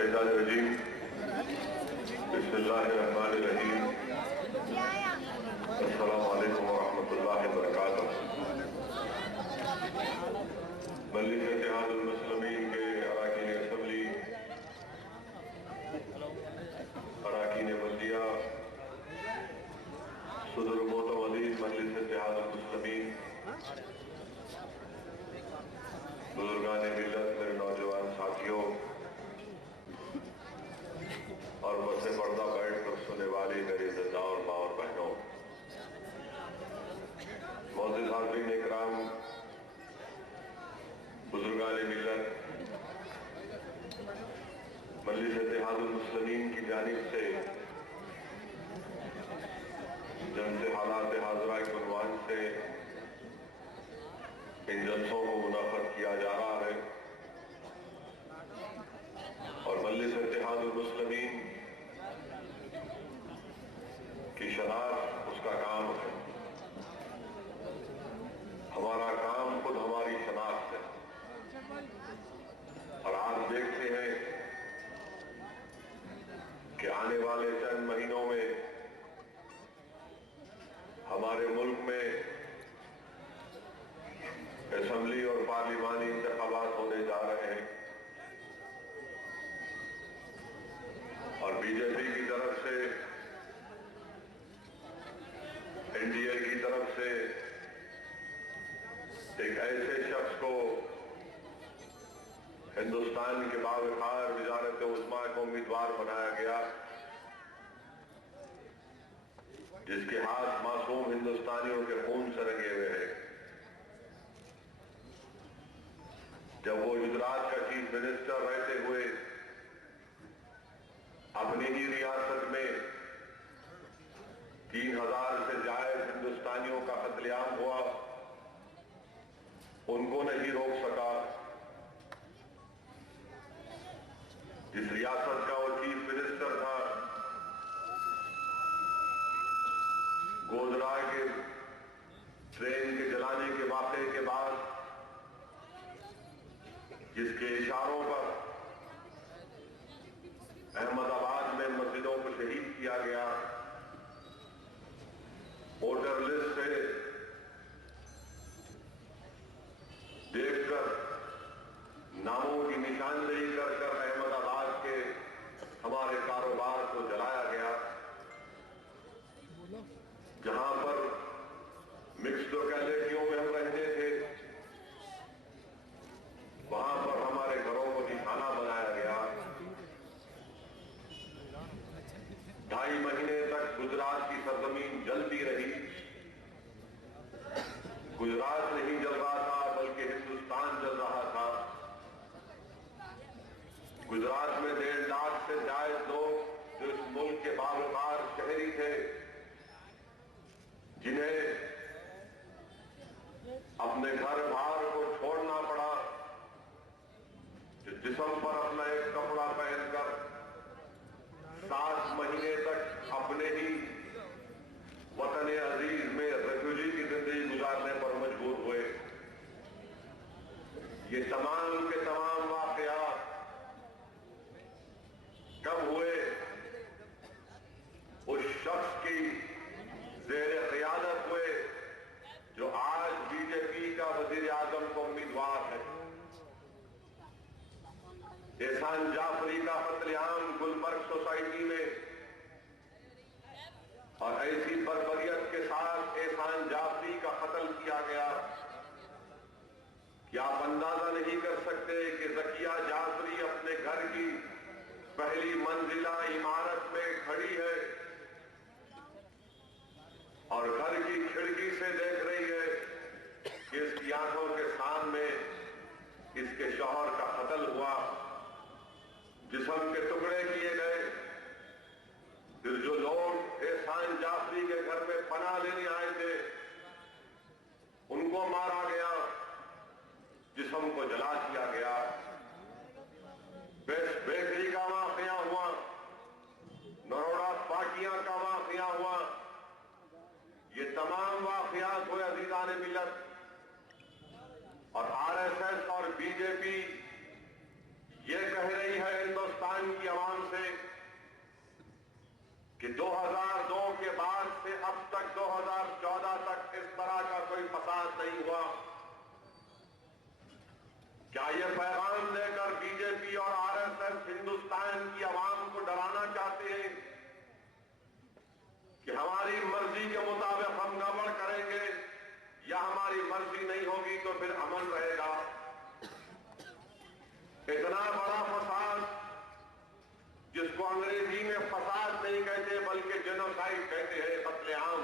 मिनश्शैतानिर्रजीम बिस्मिल्लाहिर्रहमानिर्रहीम अस्सलामु अलैकुम वरहमतुल्लाहि वबरकातुहू। मजलिस इत्तेहादुल मुस्लिमीन के अरकान असम्बली, अरकान बल्दिया, सदर मोहतरम अज़ीज़ मजलिस इत्तेहादुल मुस्लिमीन, बुजुर्गान मिल्लत, मेरे नौजवान साथियों और मुझसे पर्दा बैठ कर सुनने वाली मेरे इज़्ज़तदार और माँ और बहनों, मोअज़्ज़िज़ हाज़रीन इकराम, बुजुर्गान मिल्लत, मजलिस इत्तेहादुल मुस्लिमीन की जानिब से जलसे हालात हाज़िरा के उन्वान से इन जलसों को मुनअक़्क़द किया जा रहा है और मजलिस इत्तेहादुल मुस्लिमीन की शनाख्त उसका काम है। हमारा काम खुद हमारी शनाख्त है और आज देखते हैं कि आने वाले चंद महीनों में हमारे मुल्क में असेंबली और पार्लिमानी इंतखाबात होने जा रहे हैं और बीजेपी की तरफ से, एनडीए की तरफ से एक ऐसे शख्स को हिंदुस्तान के बावखार वज़ारत उज़्मा को उम्मीदवार बनाया गया जिसके हाथ मासूम हिंदुस्तानियों के खून से रंगे हुए हैं। जब वो गुजरात का चीफ मिनिस्टर रहते हुए अपनी ही रियासत में 3000 से जायद हिंदुस्तानियों का कत्लेआम हुआ, उनको नहीं रोक सका। जिस रियासत का वो चीफ मिनिस्टर था, गोधरा के ट्रेन के जलाने के वाक़े के बाद जिसके इशारों पर अहमदाबाद में मस्जिदों को शहीद किया गया, वोटर लिस्ट से देखकर नामों की निशानदेही कर कर अहमदाबाद के हमारे कारोबार को जलाया गया, जहां पर मिक्स्ड लोकेलिटियों में हम रहते थे, वहां पर हमारे घरों को निशाना बनाया गया। 2.5 महीने तक गुजरात की सरजमीन जलती रही। गुजरात नहीं जल रहा था बल्कि हिंदुस्तान जल रहा था। गुजरात में 1.5 लाख से ज्यादा लोग जो इस मुल्क के बावकार शहरी थे, जिन्हें अपने घर बार को छोड़ना पड़ा, जो जिस्म पर अपना एक कपड़ा पहनकर 7 महीने तक अपने ही वतन अजीज में रेफ्यूजी की जिंदगी गुजारने पर मजबूर हुए। ये तमाम के तमाम वाकयात कब हुए? उस शख्स की ज़ेर क़यादत हुए जो आज बीजेपी का वज़ीर आज़म को उम्मीदवार है। एहसान जाफरी का कत्लेआम गुलबर्ग सोसाइटी में और ऐसी बर्बरियत के साथ एहसान जाफरी का कत्ल किया गया कि आप अंदाजा नहीं कर सकते कि ज़किया जाफरी अपने घर की पहली मंजिला इमारत में खड़ी है और घर की खिड़की से देख रही है कि इसकी आंखों के सामने इसके शौहर का कत्ल हुआ, जिस्म के टुकड़े किए गए। फिर जो लोग एहसान जाफरी के घर में पनाह लेने आए थे, उनको मारा गया, जिस्म को जला दिया गया। बेस्ट बेकरी का वाकया हुआ, नरोड़ा पार्टियां का वाकया हुआ। ये तमाम वाकयात हुए अज़ीज़ान मिल्लत, और आरएसएस और बीजेपी ये कह रही है हिंदुस्तान हिंदुस्तान की आवाम से कि 2002 के बाद से अब तक 2014 तक इस तरह का कोई फसाद नहीं हुआ। क्या ये पैगाम देकर बीजेपी और आरएसएस हिंदुस्तान की आवाम को डराना चाहते हैं कि हमारी मर्जी के मुताबिक हम गड़बड़ करेंगे या हमारी मर्जी नहीं होगी तो फिर अमन रहेगा? इतना बड़ा फसाद, जिसको अंग्रेजी में फसाद नहीं कहते बल्कि जेनोसाइड कहते हैं, कत्लेआम,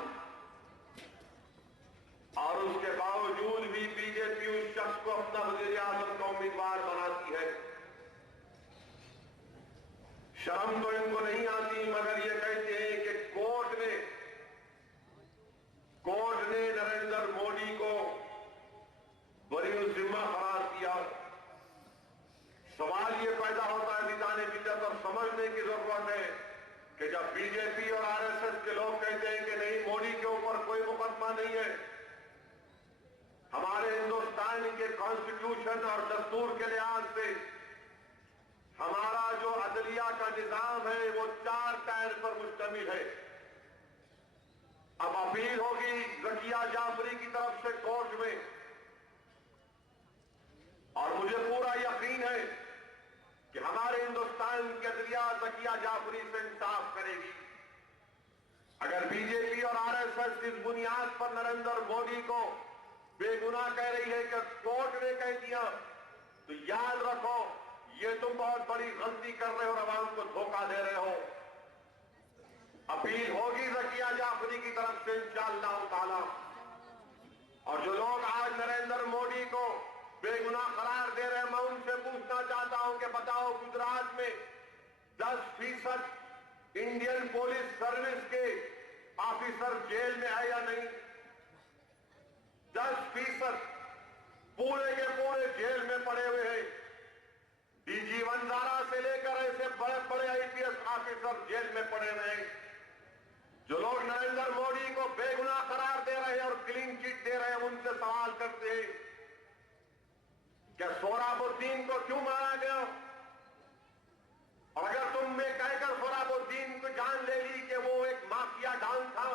और उसके बावजूद भी बीजेपी उस शख्स को अपना वजीर आजम का उम्मीदवार बनाती है। शर्म तो इनको नहीं आती, मगर ये कहते हैं कि कोर्ट ने नरेंद्र मोदी को बरी जिम्मा करार दिया। सवाल ये पैदा होता है निदान बिल्लत और समझने की जरूरत है कि जब बीजेपी और आरएसएस के लोग कहते हैं कि नहीं, मोदी के ऊपर कोई मुकदमा नहीं है, हमारे हिंदुस्तान के कॉन्स्टिट्यूशन और दस्तूर के लिहाज से हमारा जो अदलिया का निजाम है वो 4 टायर पर मुश्तमिल है। अब अपील होगी जकिया जाफरी की तरफ से कोर्ट में, और मुझे पूरा यकीन है कि हमारे हिंदुस्तान की अदलिया जकिया जाफरी से इंसाफ करेगी। अगर बीजेपी और आरएसएस इस बुनियाद पर नरेंद्र मोदी को बेगुनाह कह रही है कि कोर्ट ने कह दिया, तो याद रखो ये तुम बहुत बड़ी गलती कर रहे हो और आवाम को धोखा दे रहे हो। अपील होगी जकिया जाफरी की तरफ से इंशाअल्लाह ताला। और जो लोग आज नरेंद्र मोदी को बेगुनाह करार दे रहे हैं, मैं उनसे पूछना चाहता हूं कि बताओ, गुजरात में 10% इंडियन पुलिस सर्विस के ऑफिसर जेल में है या नहीं? 10% पूरे के पूरे जेल में पड़े हुए हैं। डीजी वंजारा से लेकर ऐसे बड़े बड़े आईपीएस ऑफिसर जेल में पड़े हुए हैं। जो लोग नरेंद्र मोदी को बेगुनाह करार दे रहे हैं और क्लीन चिट दे रहे हैं, उनसे सवाल करते हैं क्या सोहराबुद्दीन को क्यों मारा गया? और अगर तुमने कहकर सोहराबुद्दीन को जान ले ली कि वो एक माफिया डॉन था,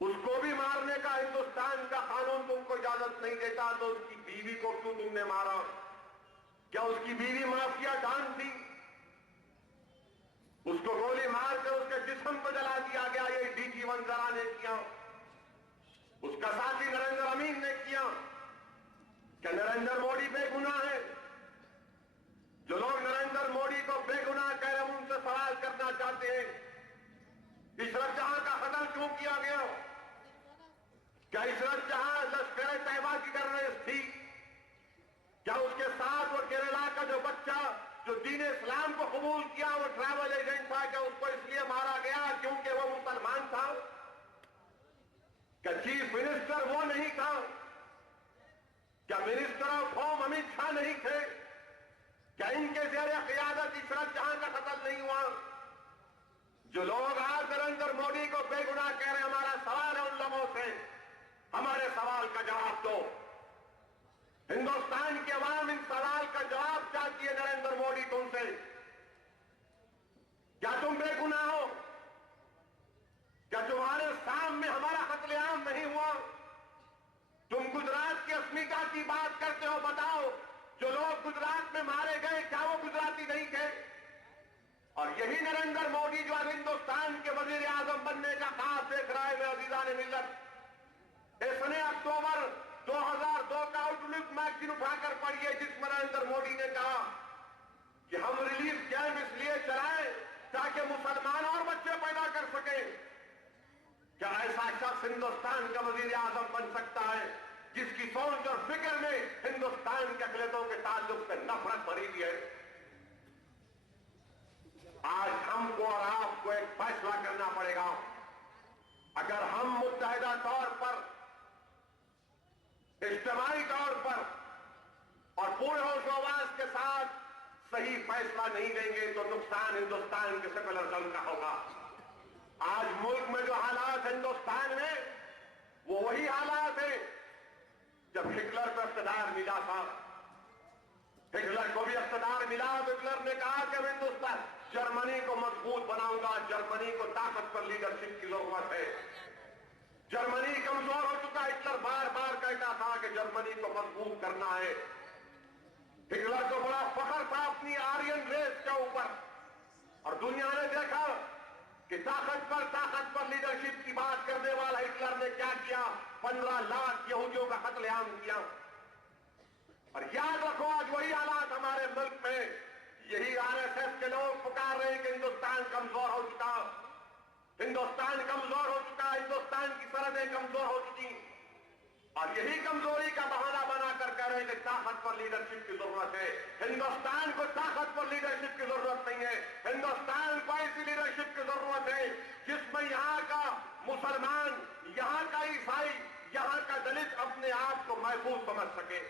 उसको भी मारने का हिंदुस्तान का कानून तुमको इजाजत नहीं देता, तो उसकी बीवी को क्यों तुमने मारा? क्या उसकी बीवी माफिया डॉन थी? उसको गोली मारकर उसके जिस्म को जला दिया गया, ये डीजी वंजारा ने किया, उसका साथी नरेंद्र अमीन ने किया। क्या नरेंद्र मोदी बेगुनाह है? जो लोग नरेंद्र मोदी को बेगुनाह कह रहे हैं, उनसे सवाल करना चाहते हैं, इशरत जहां का कत्ल क्यों किया गया? क्या इशरत जहां लश्कर तैयबा की टेररिस्ट थी? क्या उसके साथ वो केरला का जो बच्चा जो दीन इस्लाम को कबूल किया वो ट्रैवल एजेंट था, क्या उसको इसलिए मारा गया क्योंकि वो मुसलमान था? क्या चीफ मिनिस्टर वो नहीं था? क्या minister of home Amit Shah नहीं थे? क्या इनके ज़रिए क़ियादत इशरत जहां का कत्ल नहीं हुआ? जो लोग आज नरेंद्र मोदी को बेगुनाह कह रहे हैं, हमारा सवाल है उन लोगों से, हमारे सवाल का जवाब दो। हिंदुस्तान के अवाम इन सवाल का जवाब चाहती है नरेंद्र मोदी तुमसे। क्या तुम बेगुनाह हो? क्या तुम्हारे सामने हमारा कत्लेआम नहीं हुआ? तुम गुजरात की अस्मिता की बात करते हो, बताओ जो लोग गुजरात में मारे गए क्या वो गुजराती नहीं थे? और यही नरेंद्र मोदी जो अब हिंदुस्तान के वजीर आजम बनने का ख्वाब देख रहा है, मैं अजीजान मिल्लत, इसने अक्टूबर 2002 का आउटलुक मैगजीन उठाकर पढ़िए, जिसमें नरेंद्र मोदी ने कहा कि हम रिलीफ कैंप इसलिए चलाएं ताकि मुसलमान और बच्चे पैदा कर सके। क्या ऐसा शख्स हिंदुस्तान का वजीर आजम बन सकता है जिसकी सोच और फिक्र में हिंदुस्तान के अक़लियतों के ताल्लुक से नफरत भरी हुई है? आज हमको और आपको एक फैसला करना पड़ेगा। अगर हम मुत्तहिदा तौर पर, इज्तिमाई तौर पर और पूरे होशोवास के साथ सही फैसला नहीं लेंगे तो नुकसान हिंदुस्तान के सेकुलरिज्म का होगा। आज मुल्क में जो हालात हिंदुस्तान में, वो वही हालात है जब हिटलर को इख्तियार मिला था। हिटलर को भी इख्तियार मिला तो हिटलर ने कहा कि मैं हिंदुस्तान जर्मनी को मजबूत बनाऊंगा, जर्मनी को ताकत पर लीडरशिप की जरूरत है। जर्मनी कमजोर हो चुका, हिटलर बार बार कहता था कि जर्मनी को मजबूत करना है। हिटलर को बड़ा फख्र था अपनी आर्यन रेस के ऊपर, और दुनिया ने देखा कि ताकत पर लीडरशिप की बात करने वाला हिटलर ने क्या किया, 15 लाख यहूदियों का कत्लेआम किया। और याद रखो आज वही हालात हमारे मुल्क में, यही आरएसएस के लोग पुकार रहे हैं कि हिंदुस्तान कमजोर हो चुका, हिंदुस्तान कमजोर हो चुका, हिंदुस्तान की सरहदें कमजोर हो चुकी, और यही कमजोरी का बहाना बनाकर कह रहे हैं कि ताकत पर लीडरशिप की जरूरत है। हिंदुस्तान को ताकत पर लीडरशिप की जरूरत नहीं है, हिंदुस्तान को ऐसी लीडरशिप की जरूरत है जिसमें यहां का मुसलमान, यहां का ईसाई, यहां का दलित अपने आप को महफूज समझ सके।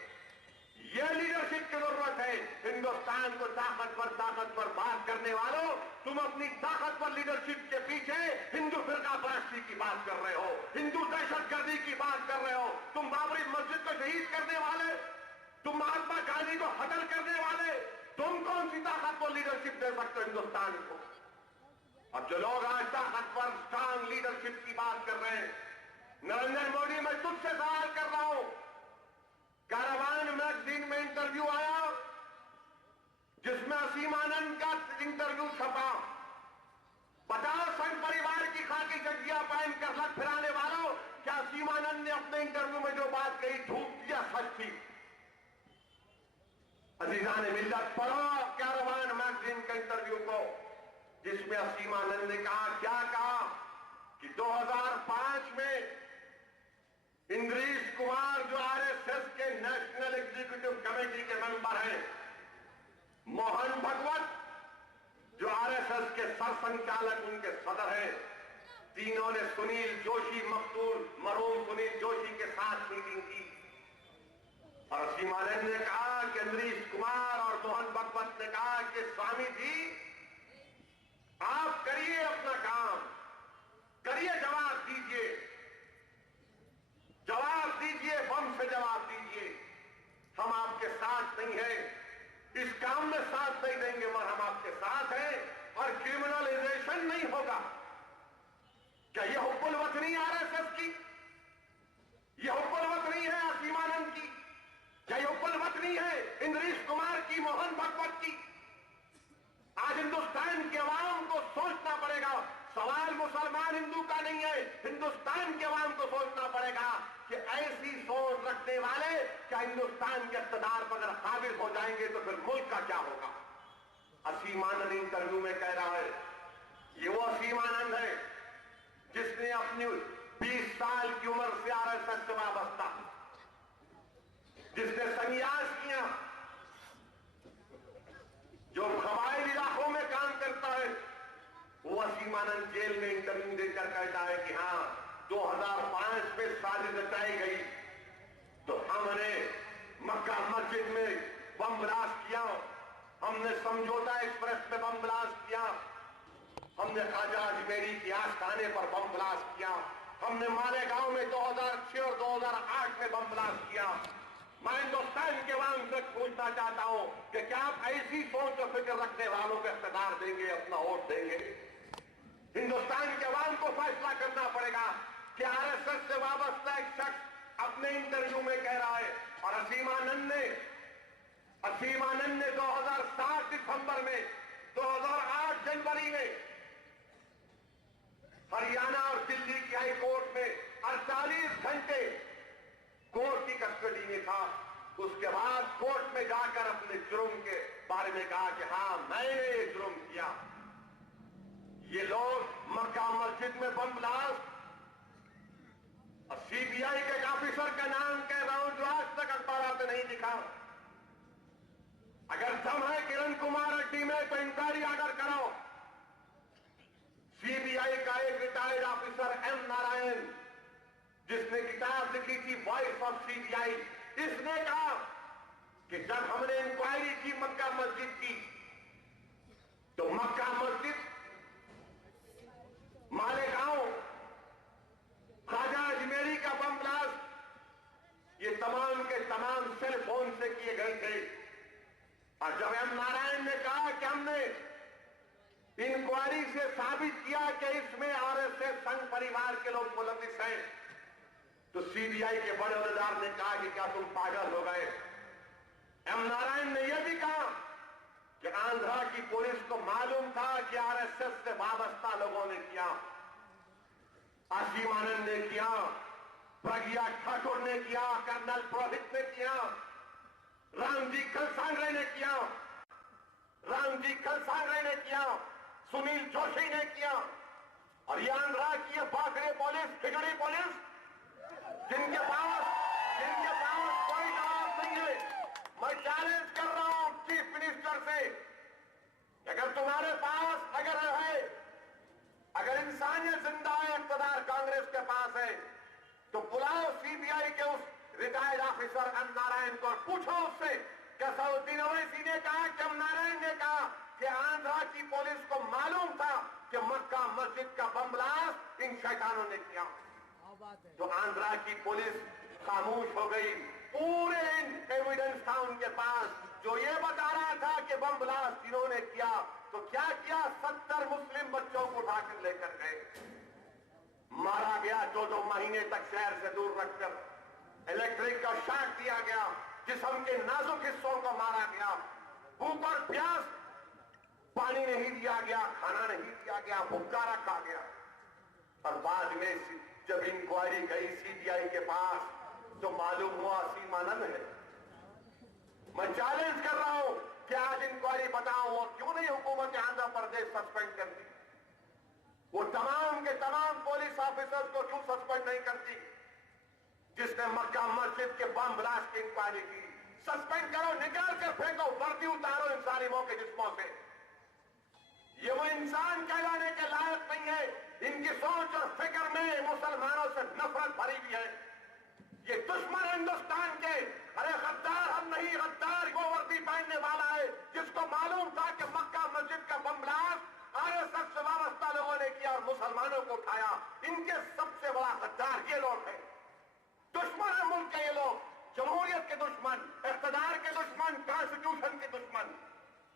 यह लीडरशिप की जरूरत है। हिंदुस्तान को ताकतवर बात करने वालों, तुम अपनी ताकतवर लीडरशिप के पीछे हिंदू फिरका परस्ती की बात कर रहे हो, हिंदू दहशतगर्दी की बात कर रहे हो, तुम बाबरी मस्जिद को शहीद करने वाले, तुम महात्मा गांधी को कत्ल करने वाले, तुम कौन सी ताकतवर लीडरशिप दे सकते हो हिंदुस्तान को? अब जो लोग आज ताकतवर स्ट्रांग लीडरशिप की बात कर रहे हैं, नरेंद्र मोदी, मैं तुझसे सवाल कर रहा हूं, कारवान मैगजीन में इंटरव्यू आया जिसमें असीम आनंद का इंटरव्यू छपा। 50 संघ परिवार की खाकी जग्गियां पहनकर लग फिराने वालों, क्या असीम आनंद ने अपने इंटरव्यू में जो बात कही झूठ थी या सच थी? अजीजान मिल्लत, पढ़ो कारवान मैगजीन के इंटरव्यू को, जिसमें असीम आनंद ने कहा, क्या कहा कि 2005 में इंद्रेश कुमार जो आरएसएस के नेशनल एग्जीक्यूटिव कमेटी के मेंबर हैं, मोहन भगवत जो आरएसएस के सरसंचालक उनके सदर हैं, तीनों ने सुनील जोशी, मरहूम सुनील जोशी के साथ मीटिंग की। और असीम आनंद ने कहा कि इंद्रेश कुमार और मोहन भगवत ने कहा कि स्वामी जी, आप करिए अपना काम, करिए, जवाब दीजिए, बम से जवाब दीजिए, हम आपके साथ नहीं हैं, इस काम में साथ नहीं देंगे, मगर हम आपके साथ हैं और क्रिमिनलाइजेशन नहीं होगा। क्या यह हुब्बुल वतनी आरएसएस की, यह हुब्बुल वतनी है असीम आनंद की, क्या यह हुब्बुल वतनी है इंद्रेश कुमार की, मोहन भगवत की? आज हिंदुस्तान के अवाम को सोचना पड़ेगा, सवाल मुसलमान हिंदू का नहीं है, हिंदुस्तान के अवाम को सोचना पड़ेगा कि ऐसी सोच रखने वाले क्या हिंदुस्तान के इक़्तिदार पर अगर काबिल हो जाएंगे तो फिर मुल्क का क्या होगा? असीम आनंद इंटरव्यू में कह रहा है, ये वो असीम आनंद है जिसने अपनी 20 साल की उम्र से आरएसएस से वाबस्ता, जिसने संन्यास किया, जो कबाइली इलाकों में काम करता है, वो असीम आनंद जेल में इंटरव्यू देकर कहता है कि हां, 2005 में साजिश रचाई गई तो हमने मक्का मस्जिद में बम ब्लास्ट किया, हमने समझौता एक्सप्रेस में बम ब्लास्ट किया, हमने ख्वाजा अजमेरी के आस्थाने पर बम ब्लास्ट किया, हमने मालेगांव में 2006 और 2008 में बम ब्लास्ट किया। मैं हिंदुस्तान के अवाम से पूछना चाहता हूं कि क्या आप ऐसी सोच और फिक्र रखने वालों को इख्तियार देंगे, अपना वोट देंगे? हिंदुस्तान के अवाम को फैसला करना पड़ेगा कि आरएसएस से वाबस्ता एक शख्स अपने इंटरव्यू में कह रहा है, और असीम आनंद ने 2007 दिसंबर में, 2008 जनवरी में हरियाणा और दिल्ली की हाई कोर्ट में 48 घंटे कोर्ट की कस्टडी में था। उसके बाद कोर्ट में जाकर अपने जुर्म के बारे में कहा कि हां, मैंने ये जुर्म किया। ये लोग मक्का मस्जिद में बम ब्लास्ट, और सीबीआई के एक ऑफिसर का नाम कह रहा हूं जो आज तक अखबारों में नहीं दिखा। अगर दम है किरण कुमार रेड्डी में तो इंक्वायरी ऑर्डर करो। सीबीआई का एक रिटायर्ड ऑफिसर एम नारायण, जिसने किताब लिखी थी वॉइस ऑफ सीबीआई, इसने कहा कि जब हमने इंक्वायरी की मक्का मस्जिद की, तो मक्का मस्जिद, मालेगांव, ख्वाजा अजमेरी का बम ब्लास्ट, ये तमाम के तमाम सेल फोन से किए गए थे। और जब एम नारायण ने कहा कि हमने इंक्वायरी से साबित किया कि इसमें आरएसएस संघ परिवार के लोग मुलविस हैं, तो सीबीआई के बड़े अहदेदार ने कहा कि क्या तुम पागल हो गए। एम नारायण ने यह भी कहा कि आंध्रा की पुलिस को मालूम था कि आरएसएस से वाबस्ता लोगों ने किया, असीम आनंद ने किया, प्रज्ञा ठाकुर ने किया, कर्नल पुरोहित ने किया, रामजी खलसांगरे ने किया, सुनील जोशी ने किया। और ये आंध्रा की बाकरे पुलिस, खिचड़ी पुलिस, जिनके पास कोई जवाब नहीं है। मैं चैलेंज कर रहा हूं चीफ मिनिस्टर से, अगर तुम्हारे पास अगर इंसानियत जिंदा है, इक़्तिदार कांग्रेस के पास है, तो बुलाओ सीबीआई के उस रिटायर्ड ऑफिसर एम नारायण को, पूछो उससे कि सऊद्दीन ओवैसी ने कहा कि एम नारायण ने कहा कि आंध्रा की पुलिस को मालूम था कि मक्का मस्जिद का बम ब्लास्ट इन शैतानों ने किया। तो आंध्रा की पुलिस खामोश हो गई। पूरे एविडेंस था उनके पास जो ये बता रहा था कि बम ब्लास्ट इन्होंने किया। तो क्या किया, 70 मुस्लिम बच्चों को उठाकर लेकर गए, मारा गया, 2 महीने तक शहर से दूर रखकर इलेक्ट्रिक का शॉक दिया गया, जिस्म के नाजुक हिस्सों को मारा गया, भूख और प्यास, पानी नहीं दिया गया, खाना नहीं दिया गया, भुक्का रखा गया। और बाद में जब इंक्वायरी गई सीबीआई के पास तो मालूम हुआ असीम आनंद है। मैं चैलेंज कर रहा हूं कि आज इंक्वायरी बताओ वो क्यों नहीं हुकूमत आंध्र प्रदेश सस्पेंड करती, वो तमाम के तमाम पुलिस ऑफिसर्स को क्यों सस्पेंड नहीं करती जिसने मक्का मस्जिद के बम ब्लास्ट की इंक्वायरी की। सस्पेंड करो, निकाल कर फेंको, वर्दी उतारो इन जालिमों के जिस्मों से। ये वो इंसान कहलाने के लायक नहीं है। इनकी सोच और फिक्र में मुसलमानों से नफरत भरी हुई है। ये दुश्मन हिंदुस्तान के, अरे गद्दार हम नहीं, गद्दार वो वर्दी पहनने वाला है जिसको मालूम था कि मक्का मस्जिद का बम ब्लास्ट आरएसएस से वाबस्ता लोगों ने किया और मुसलमानों को उठाया। इनके सबसे बड़ा गद्दार ये लोग हैं, दुश्मन है मुल्क के ये लोग, जमहूरियत के दुश्मन, इक़्तिदार के दुश्मन, कॉन्स्टिट्यूशन के दुश्मन।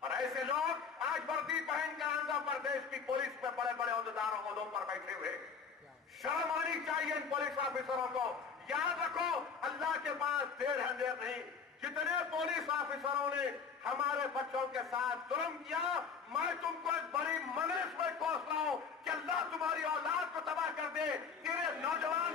और ऐसे लोग आज वर्दी पहनकर आंध्र प्रदेश की पुलिस में बड़े बड़े अहदेदारों पदों पर बैठे हुए। शर्म आनी चाहिए इन पुलिस ऑफिसरों को। याद रखो, अल्लाह के पास देर है देर नहीं। जितने पुलिस ऑफिसरों ने हमारे बच्चों के साथ जुल्म किया, मैं तुमको एक बड़ी मजलिस में कोस रहा हूं कि अल्लाह तुम्हारी औलाद को तबाह कर दे। तेरे नौजवान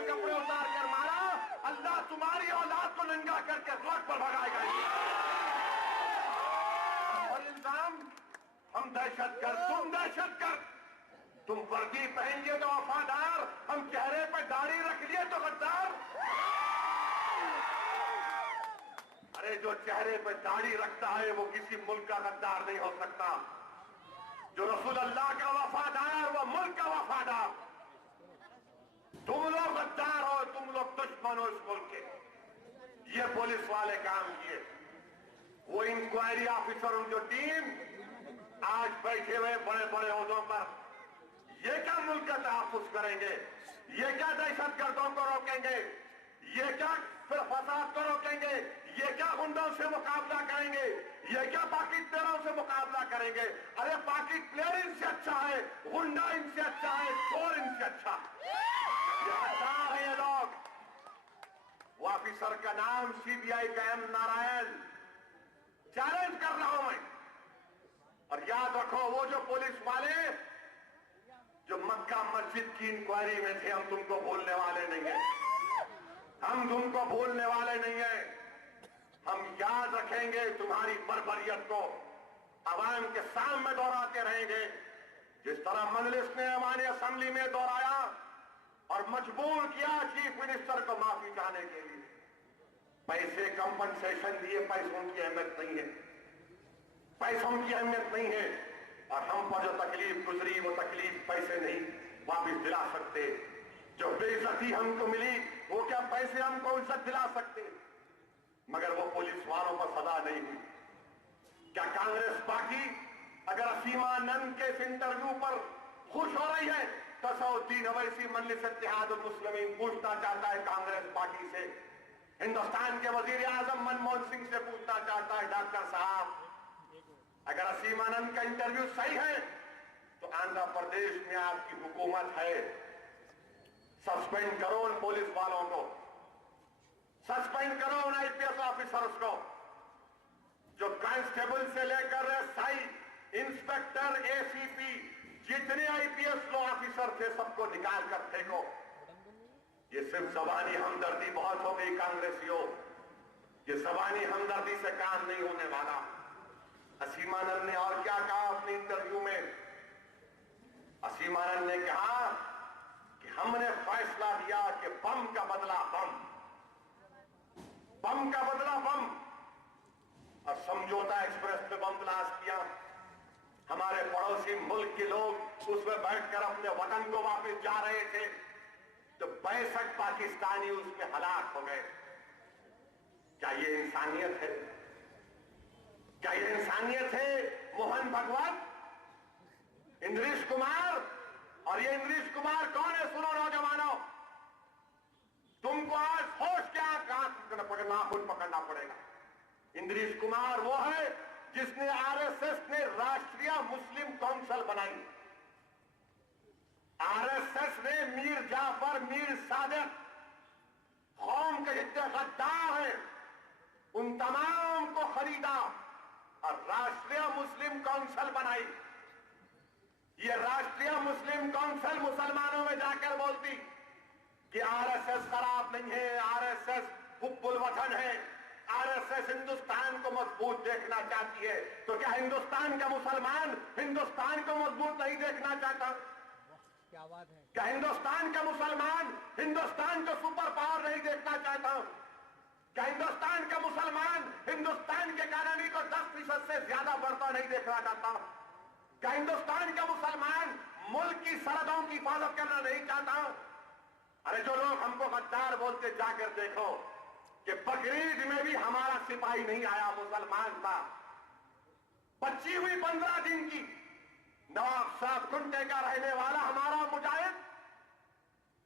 कपड़े उतार कर मारा, अल्लाह तुम्हारी औलाद को नंगा करके रोड पर भगाएगा। और इल्जाम हम दहशतगर्द, तुम दहशतगर्द, तुम वर्दी पहनिए तो वफादार, हम चेहरे पर दाढ़ी रख लिए तो गद्दार। अरे जो चेहरे पर दाढ़ी रखता है वो किसी मुल्क का गद्दार नहीं हो सकता। जो रसूल अल्लाह का वफादार वो मुल्क का वफादार। तुम लोग गद्दार हो, तुम लोग दुश्मन हो इस मुल्क के। ये पुलिस वाले काम किए। वो इंक्वायरी ऑफिसरों की टीम आज बैठे हुए बड़े बड़े ओहदों पर, ये क्या मुल्क का तहफ्फुज़ करेंगे, ये क्या दहशतगर्दों को रोकेंगे, ये क्या फिर फसाद को रोकेंगे, ये क्या गुंडों से मुकाबला करेंगे, ये क्या पॉकेट प्लेयरों से मुकाबला करेंगे। अरे पॉकेट प्लेयर इनसे अच्छा है, गुंडा इनसे अच्छा है, चोर इनसे अच्छा है। ये लोग, वो ऑफिसर का नाम सीबीआई का एम नारायण, चैलेंज कर रहा हूं मैं। और याद रखो, वो जो पुलिस वाले जो मक्का मस्जिद की इंक्वायरी में थे, हम तुमको भूलने वाले नहीं है, हम तुमको भूलने वाले नहीं है। हम याद रखेंगे तुम्हारी बर्बरियत को, अवाम के सामने दोहराते रहेंगे, जिस तरह मजलिस ने हमारी असेंबली में दोहराया और मजबूर किया चीफ मिनिस्टर को माफी चाहने के लिए। पैसे कंपनसेशन दिए, पैसों की अहमियत नहीं है, पैसों की अहमियत नहीं है। और हम पर जो तकलीफ गुजरी वो तकलीफ पैसे नहीं वापिस दिला सकते। जो बेइज्जती हमको मिली वो क्या पैसे हमको इज्जत दिला सकते। मगर वो पुलिस वालों पर सजा नहीं हुई। क्या कांग्रेस पार्टी अगर असीमानंद के इस इंटरव्यू पर खुश हो रही है तो सऊद्दीन अवैसी मजलिस इत्तेहाद मुस्लिमीन पूछना चाहता है कांग्रेस पार्टी से, हिंदुस्तान के वजीर आजम मनमोहन सिंह से पूछना चाहता है, डॉक्टर साहब अगर असीमानंद का इंटरव्यू सही है तो आंध्र प्रदेश में आपकी हुकूमत है, सस्पेंड करो उन पुलिस वालों को, सस्पेंड करो उन आईपीएस ऑफिसर्स को जो कांस्टेबल से लेकर एसआई, इंस्पेक्टर, एसीपी, जितने आईपीएस लो ऑफिसर थे सबको निकाल कर फेंको। ये सिर्फ जबानी हमदर्दी बहुत हो गई कांग्रेसियों, ये जबानी हमदर्दी से काम नहीं होने वाला। असीमानंद ने और क्या कहा अपने इंटरव्यू में? असीमानंद ने कहा कि हमने फैसला लिया कि बम का बदला बम, बम का बदला बम, और समझौता एक्सप्रेस पे बम ब्लास्ट किया। हमारे पड़ोसी मुल्क के लोग उसमें बैठकर अपने वतन को वापस जा रहे थे तो 62 पाकिस्तानी उसमें हलाक हो गए। क्या ये इंसानियत है? क्या ये इंसानियत है? मोहन भगवत, इंद्रेश कुमार, और ये इंद्रेश कुमार कौन है? सुनो नौजवानों, तुमको आज होश क्या नाखून पकड़ना पड़ेगा। इंद्रेश कुमार वो है जिसने आरएसएस ने राष्ट्रीय मुस्लिम काउंसिल बनाई। आरएसएस ने मीर जाफर, मीर सादिक, कौम के जितने गद्दार हैं उन तमाम को खरीदा और राष्ट्रीय मुस्लिम काउंसिल बनाई। ये राष्ट्रीय मुस्लिम काउंसिल मुसलमानों में जाकर बोलती कि आरएसएस खराब नहीं है, आरएसएस हुब्बुल वतन है, आरएसएस हिंदुस्तान को मजबूत देखना चाहती है। तो क्या हिंदुस्तान का मुसलमान हिंदुस्तान को मजबूत नहीं देखना चाहता? क्या बात है? क्या हिंदुस्तान का मुसलमान हिंदुस्तान को सुपर पावर नहीं देखना चाहता? क्या हिंदुस्तान का मुसलमान हिंदुस्तान के इकोनॉमी को 10% से ज्यादा बढ़ता नहीं देखना चाहता? क्या हिंदुस्तान का मुसलमान मुल्क की सरहदों की हिफाजत करना नहीं चाहता? अरे जो लोग हमको गद्दार बोलते जाकर देखो कि बकरीद में भी हमारा सिपाही नहीं आया, मुसलमान था। बची हुई 15 दिन की नवाब साहब कुंटे का रहने वाला हमारा मुजाहिद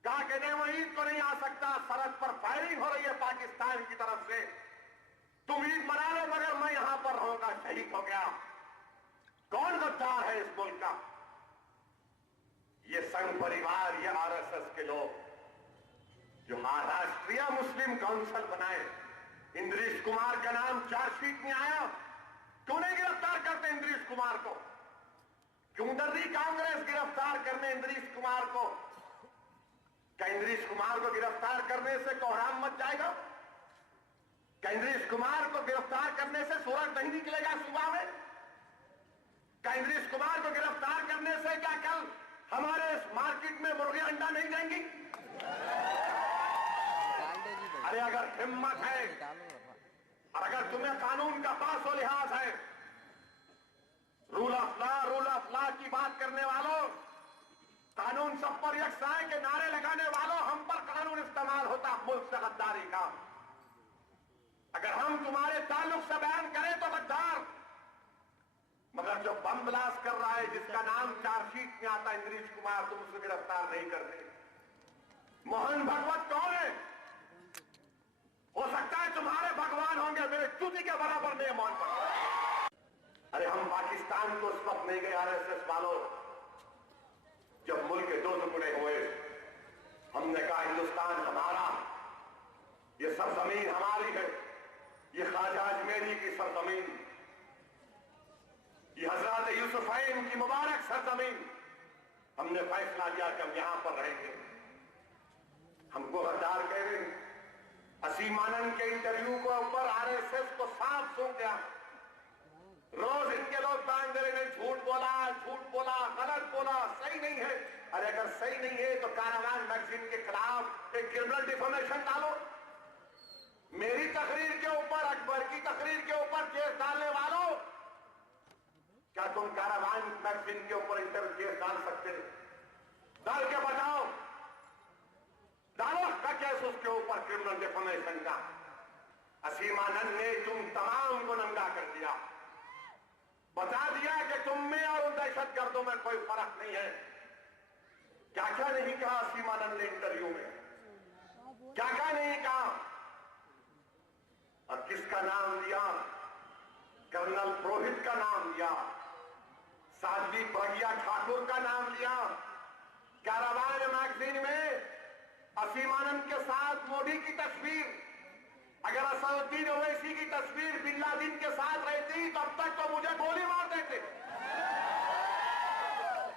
कहा कि नहीं वो ईद को नहीं आ सकता, सरहद पर फायरिंग हो रही है पाकिस्तान की तरफ से, तुम ईद मना लो मगर मैं यहां पर रहूंगा, शहीद हो गया। कौन गद्दार है इस मुल्क का? ये संघ परिवार, ये आरएसएस के लोग जो राष्ट्रीय मुस्लिम काउंसिल बनाए। इंद्रेश कुमार का नाम चार्जशीट में आया, क्यों नहीं गिरफ्तार करते इंद्रेश कुमार को? क्यों डर रही कांग्रेस गिरफ्तार करने इंद्रेश कुमार को? क्या इंद्रेश कुमार को गिरफ्तार करने से कोहराम मच जाएगा? क्या इंद्रेश कुमार को गिरफ्तार करने से सूरज नहीं निकलेगा सुबह में? क्या इंद्रेश कुमार को गिरफ्तार करने से क्या कल हमारे मार्केट में मुर्गियां अंडा नहीं देंगी? अरे अगर हिम्मत है और अगर तुम्हें कानून का पास और लिहाज है, रूल ऑफ लॉ की बात करने वालों, कानून सब पर यकसाई के नारे लगाने वालों, हम पर कानून इस्तेमाल होता मुल्क से गद्दारी का। अगर हम तुम्हारे ताल्लुक से बयान करें तो गद्दार, मगर जो बम ब्लास्ट कर रहा है जिसका नाम चार्जशीट में आता इंद्रेश कुमार, तुम उसे गिरफ्तार नहीं करते। मोहन भगवत कौन है? हो सकता है तुम्हारे भगवान होंगे, मेरे चूती के बराबर नहीं है मोहन भगवत। अरे हम पाकिस्तान को उस वक्त नहीं गए आरएसएस वालों जब मुल्क के 2 टुकड़े हुए। हमने कहा हिंदुस्तान हमारा, ये सरजमीन हमारी है, ये ख्वाजा अजमेरी की सरजमीन, ये हजरत यूसुफैन की मुबारक सरजमीन। हमने फैसला लिया कि हम यहां पर रहेंगे। हमको गद्दार कह रहे हैं। असीमानंद के इंटरव्यू को ऊपर आरएसएस को साफ सूंघ गया। रोज इनके लोग बयान दे रहे, झूठ बोला, गलत बोला, सही नहीं है। अरे अगर सही नहीं है तो कारवान मैगजीन के खिलाफ एक क्रिमिनल डिफॉर्मेशन डालो। मेरी तकरीर के ऊपर, अकबर की तकरीर के ऊपर केस डालने वालों, क्या तुम कारवान मैगजीन के ऊपर इंटरव्यू केस डाल सकते? डाल के बताओ, डालो का केस उसके ऊपर क्रिमिनल डिफॉर्मेशन का। असीमानंद ने तुम तमाम को नंगा कर दिया। बता दिया कि तुम में और उन दहशतगर्दों में कोई फर्क नहीं है। क्या क्या नहीं कहा सीमानंद ने इंटरव्यू में, क्या क्या नहीं कहा। और किसका नाम लिया? कर्नल पुरोहित का नाम लिया, साध्वी प्रज्ञा ठाकुर का नाम लिया। कैरावान मैगजीन में असीमानंद के साथ मोदी की तस्वीर, अगर असदुद्दीन ओवैसी की तस्वीर बिन लादेन के साथ रहती तो अब तक तो मुझे गोली मार देते।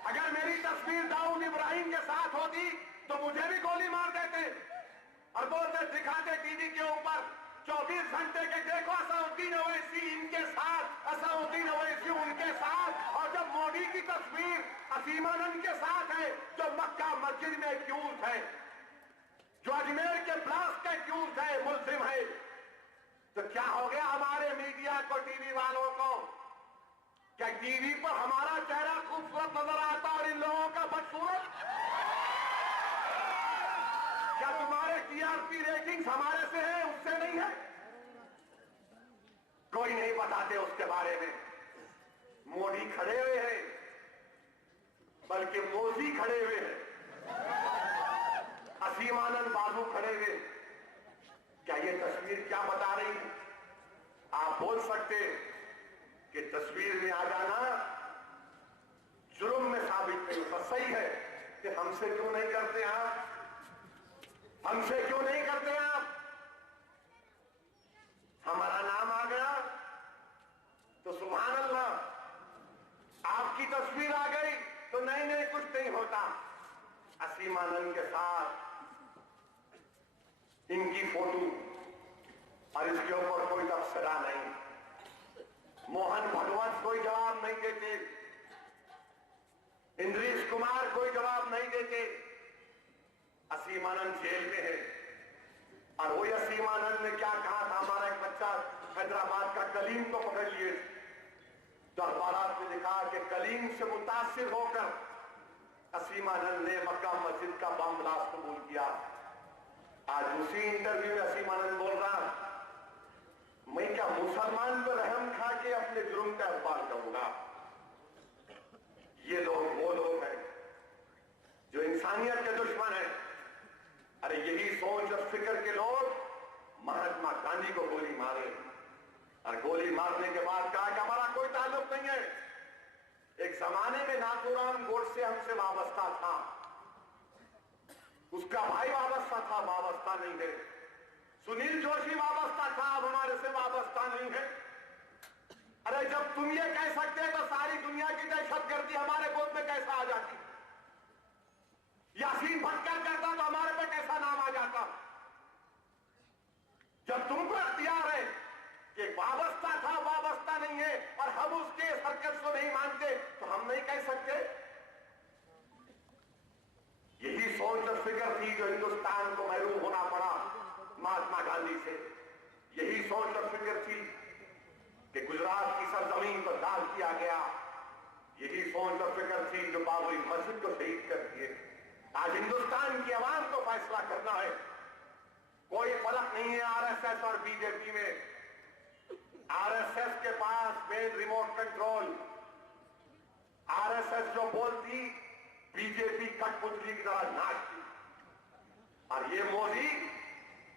अगर मेरी तस्वीर दाऊद इब्राहिम के साथ होती तो मुझे भी गोली मार देते। और बोलते दिखाते टीवी के ऊपर 24 घंटे के, देखो असदुद्दीन ओवैसी इनके साथ, असदुद्दीन ओवैसी उनके साथ। और जब मोदी की तस्वीर असीमानंद के साथ है, जो मक्का मस्जिद में एक्यूज है, जो अजमेर के ब्लास्ट का एक्यूज है, मुल्जिम है, तो क्या हो गया हमारे मीडिया को, टीवी वालों को? क्या टीवी पर हमारा चेहरा खूबसूरत नजर आता और इन लोगों का बदसूरत? क्या तुम्हारे टीआरपी रेटिंग्स हमारे से है, उससे नहीं है? कोई नहीं बताते उसके बारे में। मोदी खड़े हुए हैं, बल्कि मोदी खड़े हुए हैं, असीमानंद बाबू खड़े हुए। क्या ये तस्वीर क्या बता रही है? आप बोल सकते कि तस्वीर में आ जाना जुर्म में साबित नहीं होता। सही है कि हमसे क्यों नहीं करते आप, हमसे क्यों नहीं करते आप? हमारा नाम आ गया तो सुभान अल्लाह, आपकी तस्वीर आ गई तो नहीं नहीं कुछ नहीं होता। असीमानंद के साथ इनकी फोटो और इसके ऊपर कोई तबसरा नहीं। मोहन भगवत कोई जवाब नहीं देते, इंद्रेश कुमार कोई जवाब नहीं देते। असीमानंद जेल में है। और वही असीमानंद ने क्या कहा था? हमारा एक बच्चा हैदराबाद का कलीम को पकड़ लिए, तो अखबारात में लिखा कि कलीम से मुतासिर होकर असीमानंद ने मक्का मस्जिद का बम ब्लास्ट कबूल किया। आज उसी इंटरव्यू में असीमानंद बोल रहा, मैं क्या मुसलमान पर रहम खा के अपने जुर्म का इकबाल करूंगा? ये लोग वो लोग हैं जो इंसानियत के दुश्मन हैं। अरे यही सोच और फिक्र के लोग महात्मा गांधी को गोली मारे, और गोली मारने के बाद कहा कि हमारा कोई ताल्लुक नहीं है। एक जमाने में नाथूराम गोडसे हमसे वाबस्ता था, उसका भाई वाबस्ता था, वाबस्ता नहीं है। सुनील जोशी वाबस्ता था, अब हमारे से वाबस्ता नहीं है। अरे जब तुम ये कह सकते तो सारी दुनिया की दहशतगर्दी हमारे गोद में कैसा आ जाती? यासीन भटकर करता तो हमारे पे कैसा नाम आ जाता? जब तुमको अख्तियार है कि वाबस्ता था, वाबस्ता नहीं है, और हम उसके हरकत को नहीं मानते, तो हम नहीं कह सकते? यही सोच और फिक्र थी जो हिंदुस्तान को महरूम होना पड़ा महात्मा गांधी से। यही सोच और फिक्र थी कि गुजरात की सरजमीन पर दाग किया गया। यही सोच और फिक्र थी जो बाबरी मस्जिद को शहीद कर दिए। आज हिंदुस्तान की आवाम को फैसला करना है। कोई फर्क नहीं है आरएसएस और बीजेपी में। आरएसएस के पास मेन रिमोट कंट्रोल, आरएसएस जो बोलती बीजेपी कठपुतली की तरह नाचती। और ये मोदी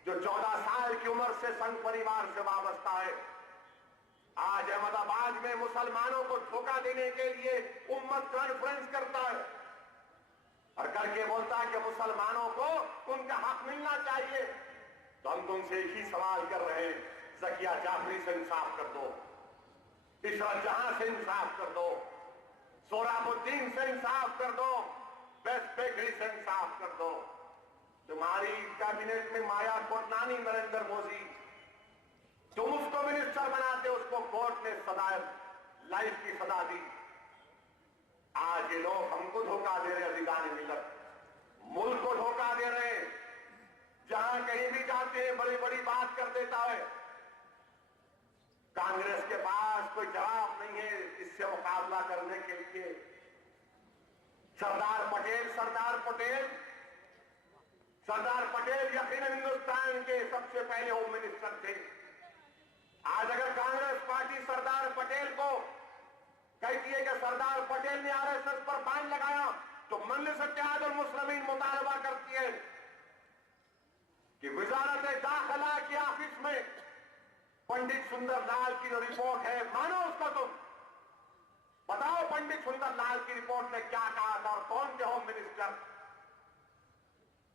जो 14 साल की उम्र से संघ परिवार से वाबस्ता है, आज अहमदाबाद में मुसलमानों को धोखा देने के लिए उम्मत कॉन्फ्रेंस करता है और करके बोलता है कि मुसलमानों को उनका हक मिलना चाहिए। तो हम तुमसे एक ही सवाल कर रहे हैं, ज़किया जाफरी से इंसाफ कर दो, इशरत जहां से इंसाफ कर दो, सोहराबुद्दीन से इंसाफ कर दो, बेस्ट बेकरी से इंसाफ कर दो। तुम्हारी कैबिनेट में माया कोटनानी, नरेंद्र मोदी, तुम उसको मिनिस्टर बनाते, उसको कोर्ट ने सदा लाइफ की सजा दी। आज ये लोग हमको धोखा दे रहे, अधिकारी मिलत मुल्क को धोखा दे रहे हैं। जहां कहीं भी जाते हैं बड़ी बड़ी बात कर देता है। कांग्रेस के पास कोई जवाब नहीं है इससे मुकाबला करने के लिए। सरदार पटेल यकीनन हिंदुस्तान के सबसे पहले होम मिनिस्टर थे। आज अगर कांग्रेस पार्टी सरदार पटेल को कहती है कि सरदार पटेल ने आरएसएस पर बैन लगाया तो मजलिस इत्तेहादुल मुस्लिमीन मुतालबा करती है कि वजारत दाखिला के ऑफिस में पंडित सुंदरलाल की जो रिपोर्ट है मानो उसको तुम बताओ पंडित सुंदरलाल की रिपोर्ट ने क्या कहा था और कौन थे होम मिनिस्टर।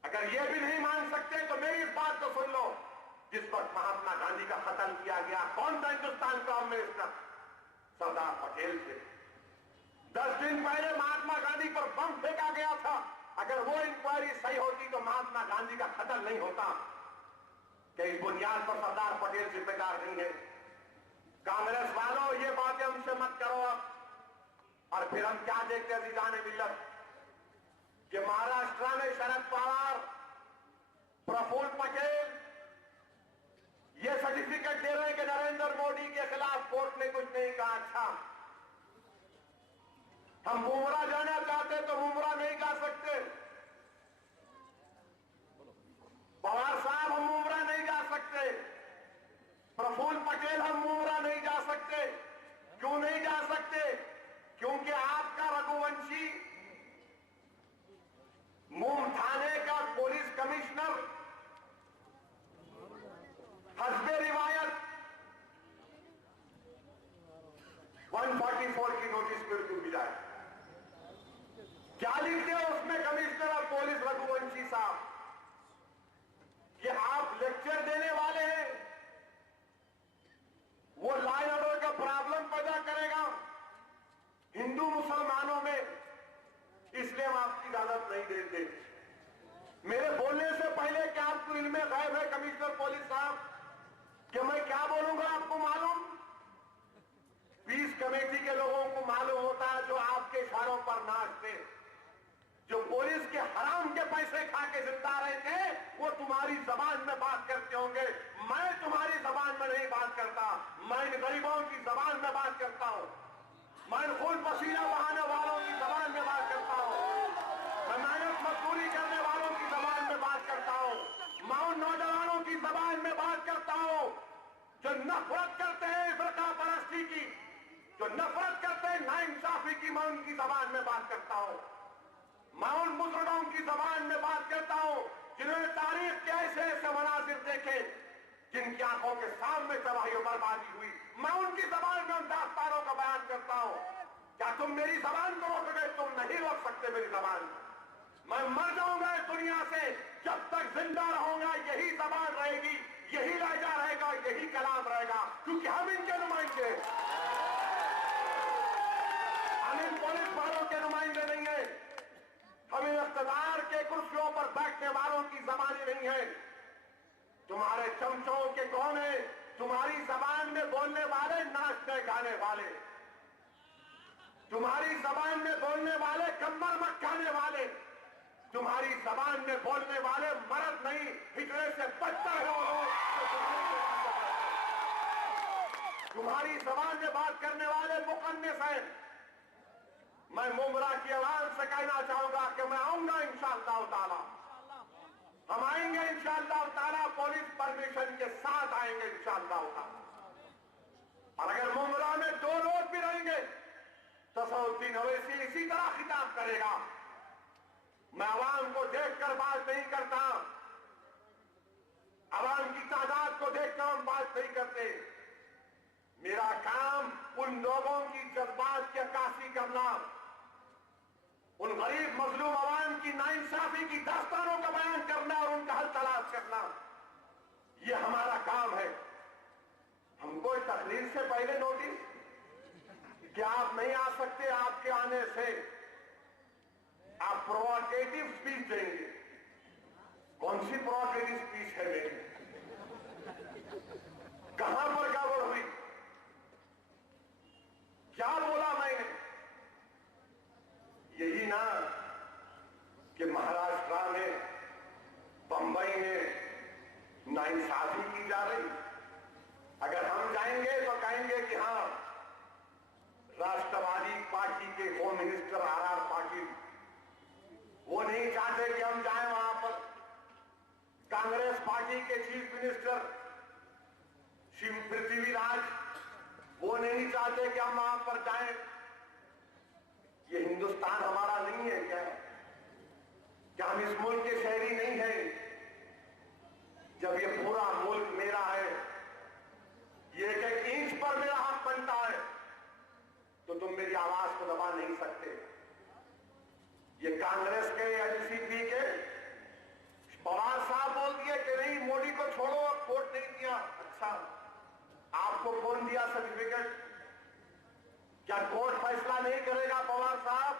अगर यह भी नहीं मान सकते तो मेरी इस बात को सुन लो, जिस वक्त महात्मा गांधी का कत्ल किया गया कौन था हिंदुस्तान का होम मिनिस्टर? सरदार पटेल थे। 10 दिन पहले महात्मा गांधी पर बम फेंका गया था। अगर वो इंक्वायरी सही होती तो महात्मा गांधी का कत्ल नहीं होता। कि इस बुनियाद पर सरदार पटेल जिम्मेदार नहीं है। कांग्रेस वालों ये बातें हमसे मत करो अब। और फिर हम क्या देखते हैं अजीजान मिल्लत कि महाराष्ट्र में शरद पवार, प्रफुल्ल पटेल ये सर्टिफिकेट दे रहे हैं कि नरेंद्र मोदी के खिलाफ कोर्ट ने कुछ नहीं कहा। अच्छा, हम मुमरा जाना चाहते तो मुमरा नहीं जा सकते। पवार साहब हम मुमरा नहीं जा सकते। प्रफुल्ल पटेल हम मुमरा नहीं जा सकते। क्यों नहीं जा सकते? क्योंकि आपका रघुवंशी मूम थाने का पुलिस कमिश्नर हस्बे रिवायत 144 की नोटिस पर क्यों भिजाए? क्या लिखते हो उसमें कमिश्नर और पुलिस रघुवंशी साहब कि आप लेक्चर देने वाले हैं, वो लॉ एंड ऑर्डर का प्रॉब्लम पैदा करेगा हिंदू मुसलमानों में, इसलिए हम आपकी इजाजत नहीं देते। मेरे बोलने से पहले क्या आपको इल्मे गैब है कमिश्नर पुलिस साहब कि मैं क्या बोलूंगा आपको मालूम? पीस कमेटी के लोगों को मालूम होता है जो आपके इशारों पर नाचते, जो पुलिस के हराम के पैसे खा के जिंदा रहते, वो तुम्हारी जबान में बात करते होंगे। मैं तुम्हारी जबान में नहीं बात करता, मैं इन गरीबों की जबान में बात करता हूं। मैं खून पसीना बहाने वालों की जबान में बात करता हूं। मैं मेहनत मजदूरी करने वालों की जबान में बात करता हूं। मैं उन नौजवानों की जबान में बात करता हूं जो नफरत करते हैं फरका परस्ती की, जो नफरत करते हैं नाइंसाफी की। मैं उनकी जबान में बात करता हूं। मैं उन मुसलमानों की जबान में बात करता हूं जिन्होंने तारीख के ऐसे ऐसे मनाजिर देखे जिनकी आंखों के सामने तबाही और बर्बादी हुई। मैं उनकी जबान में उन दास्तानों का बयान करता हूं। क्या तुम मेरी जबान को रोक गए? तुम नहीं रोक सकते मेरी जबान। मैं मर जाऊंगा इस दुनिया से, जब तक जिंदा रहूंगा यही जबान रहेगी, यही लहजा रहेगा, यही कलाम रहेगा, क्योंकि हम इनके नुमाइंदे, हम इन पुलिस वालों के नुमाइंदे नहीं है। हम इन इख्तिदार के कुर्सियों पर बैठने वालों की जबानी नहीं है। तुम्हारे चमचों के कौन है? तुम्हारी जबान में बोलने वाले नाचने गाने वाले, तुम्हारी जबान में बोलने वाले कम्बल मटकाने वाले, तुम्हारी जबान में बोलने वाले मर्द नहीं हिजड़े से बदतर है वो लोग। तुम्हारी जबान में बात करने वाले मुकन्निस हैं। मैं मुमरा की आवाज से कहना चाहूंगा कि मैं आऊंगा इंशाअल्लाह ताला, हम आएंगे इंशाअल्लाह ताला, पुलिस परमिशन के साथ आएंगे इंशाअल्लाह ताला। और अगर मुमरा में 2 लोग भी रहेंगे तो सऊद्दीन ओवैसी इसी तरह खिताब करेगा। मैं आवाम को देखकर बात नहीं करता, आवाम की तादाद को देखकर हम बात नहीं करते। मेरा काम उन लोगों की जज्बात की अक्कासी करना, उन गरीब मजलूम आवाम की नाइंसाफी की दास्तानों का बयान करना और उनका हल तलाश करना, यह हमारा काम है। हमको तकरीर से पहले नोटिस कि आप नहीं आ सकते, आपके आने से आप प्रोवोकेटिव स्पीच देंगे। कौन सी प्रोवोकेटिव स्पीच है मेरी? कहां पर गड़बड़ हुई? क्या बोला मैंने? यही ना कि महाराष्ट्र में, बंबई में नाइंसाफी की जा रही। अगर हम जाएंगे तो कहेंगे कि हां, राष्ट्रवादी पार्टी के होम मिनिस्टर आर पाटिल वो नहीं चाहते कि हम जाएं वहां पर। कांग्रेस पार्टी के चीफ मिनिस्टर श्री पृथ्वीराज वो नहीं चाहते कि हम वहां पर जाएं। ये हिंदुस्तान हमारा नहीं है क्या? क्या हम इस मुल्क के शहरी नहीं हैं? जब ये पूरा मुल्क मेरा है, ये एक एक इंच पर मेरा हक बनता है, तो तुम मेरी आवाज को दबा नहीं सकते। ये कांग्रेस के एनसीपी के पवार साहब बोल दिए कि नहीं, मोदी को छोड़ो, वोट नहीं दिया। अच्छा, आपको कौन दिया सर्टिफिकेट? क्या कोर्ट फैसला नहीं करेगा पवार साहब?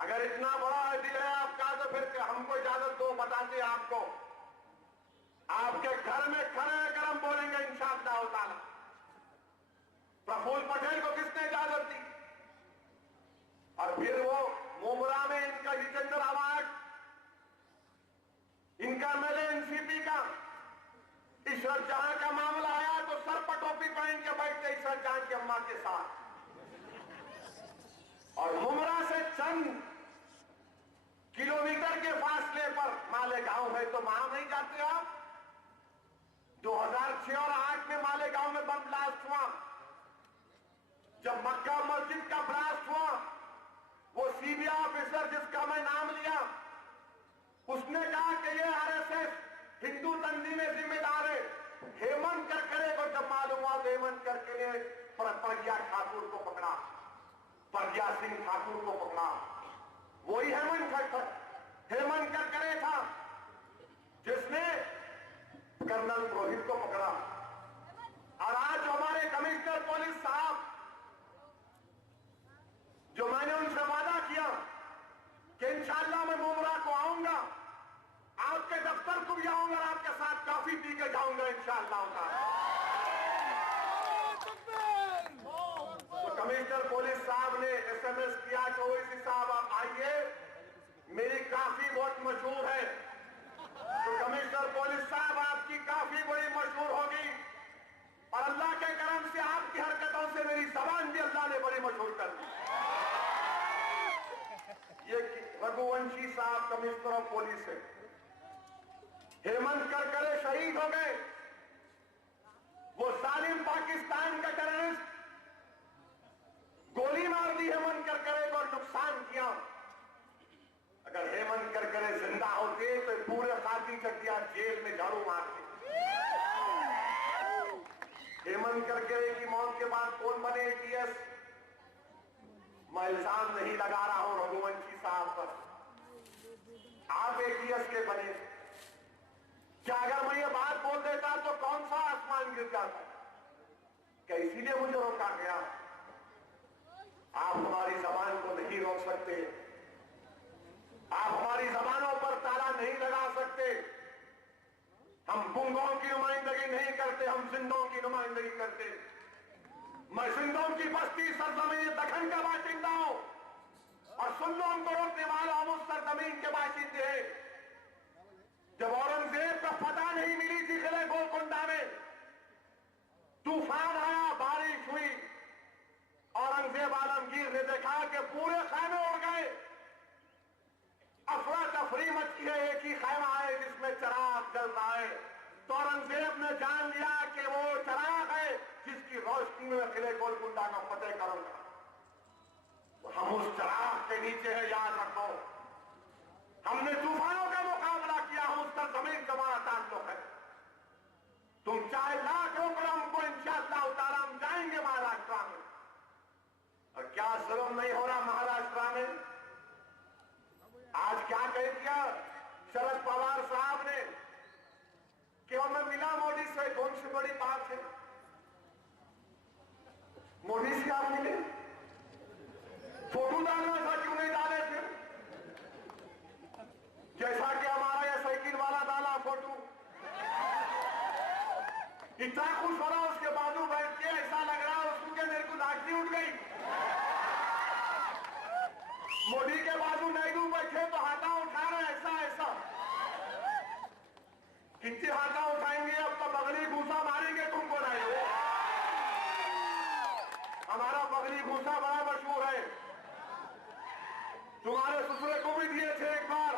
अगर इतना बड़ा दिल है आपका तो फिर हमको इजाजत दो, बताते आपको। आपके घर में खड़े होकर हम बोलेंगे इंशाअल्लाह ताला। प्रफुल्ल पटेल को किसने इजाजत दी? और फिर वो मोमरा में इनका जितेंद्र अवार्ड, इनका मेरे एनसीपी का ईश्वर जहां का मामला आया तो सर पर टोपी पहन के बैठते ईश्वर जहां की अम्मा के साथ। और मुमरा से चंद किलोमीटर के फासले पर मालेगांव है, तो वहां नहीं जाते आप? 2006 और 2008 में मालेगांव में बम ब्लास्ट हुआ। जब मक्का मस्जिद का ब्लास्ट हुआ, वो सीबीआई ऑफिसर जिसका मैं नाम लिया, उसने कहा कि ये आरएसएस हिंदू तंजीमें जिम्मेदार है। हेमंत करकरे को जब मालूम हुआ तो हेमंत करकरे ने प्रज्ञा ठाकुर को पकड़ा, प्रज्ञा सिंह ठाकुर को पकड़ा। वही हेमंत करकरे था जिसने कर्नल पुरोहित को पकड़ा। और आज जो हमारे कमिश्नर पुलिस साहब, जो मैंने उनसे वादा किया कि इंशाअल्लाह मैं मुमरा को आऊंगा, आपके दफ्तर को भी आऊंगा, आपके साथ कॉफी पी के जाऊंगा इंशाअल्लाह। तो कमिश्नर पुलिस साहब ने एसएमएस किया कि ओवैसी साहब आप आइए, मेरी काफी बहुत मशहूर है। तो कमिश्नर पुलिस साहब आपकी काफी बड़ी मशहूर होगी, और अल्लाह के करम से आपकी हरकतों से मेरी जबान भी अल्लाह ने बड़ी मशहूर कर दी। ये रघुवंशी साहब कमिश्नर ऑफ पुलिस है। हेमंत करकरे शहीद हो गए। वो जालिम पाकिस्तान का टेररिस्ट गोली मार दी हेमंत करकरे को, नुकसान किया। अगर हेमंत करकरे जिंदा होते तो पूरे खाकी चकिया जेल में झाड़ू मारते। हेमंत करकरे की मौत के बाद कौन बने एटीएस? मैं इल्जाम नहीं लगा रहा हूं रघुवंशी साहब पर, आप एटीएस के बने। क्या अगर मैं ये बात बोल देता तो कौन सा आसमान गिर जाता? क्या इसीलिए मुझे रोका गया? आप हमारी जबान को नहीं रोक सकते, आप हमारी जबानों पर ताला नहीं लगा सकते। हम गुंगों की नुमाइंदगी नहीं करते, हम जिंदों की नुमाइंदगी करते। मैं जिंदों की बस्ती सरजमीन दखन का बाशिंदा हूं, और सुन्नों को रोकने वाला हम उस सरजमीन के बाशिंदे हैं। जब औरंगजेब को फतह नहीं मिली थी किले गोलकुंडा में, तूफान आया, बारिश हुई, औरंगजेब आलमगीर ने देखा कि पूरे खैमे उड़ गए, अफरा तफरी मची है, एक ही खैमा है जिसमें चिराग जल रहा है। तो औरंगजेब ने जान लिया कि वो चिराग है जिसकी रोशनी में किले गोलकुंडा का फतेह करूंगा। तो हम उस चिराग के नीचे है, याद रखो। हमने तूफानों का मुकाबला किया, हम उस पर जमीन का बड़ा ताल्लुक है। तुम चाहे लाख रुपये हमको इंशाअल्लाह उतारा, हम जाएंगे महाराष्ट्र में। और क्या जुल्म नहीं हो रहा महाराष्ट्र में? आज क्या कह दिया शरद पवार साहब ने कि मैं मिला मोदी से, कौन सी बड़ी बात है? मोदी से आप मिले, फोटो डालना था, क्यों नहीं डाले फिर? जैसा कि हमारा यह साइकिल वाला डाला फोटो, इतना खुश हो रहा उसके बाजू बैठ के, ऐसा लग रहा उसको कि मेरे को लाठी उठ गई। मोदी के बाजू नायडू बैठे तो हाथा उठा रहे, ऐसा ऐसा। कितने हाथा उठाएंगे? अब तो बगली घूसा मारेंगे तुमको नायडू। हमारा बगली घूसा बड़ा मशहूर है, तुम्हारे ससुरे को भी दिए थे एक बार।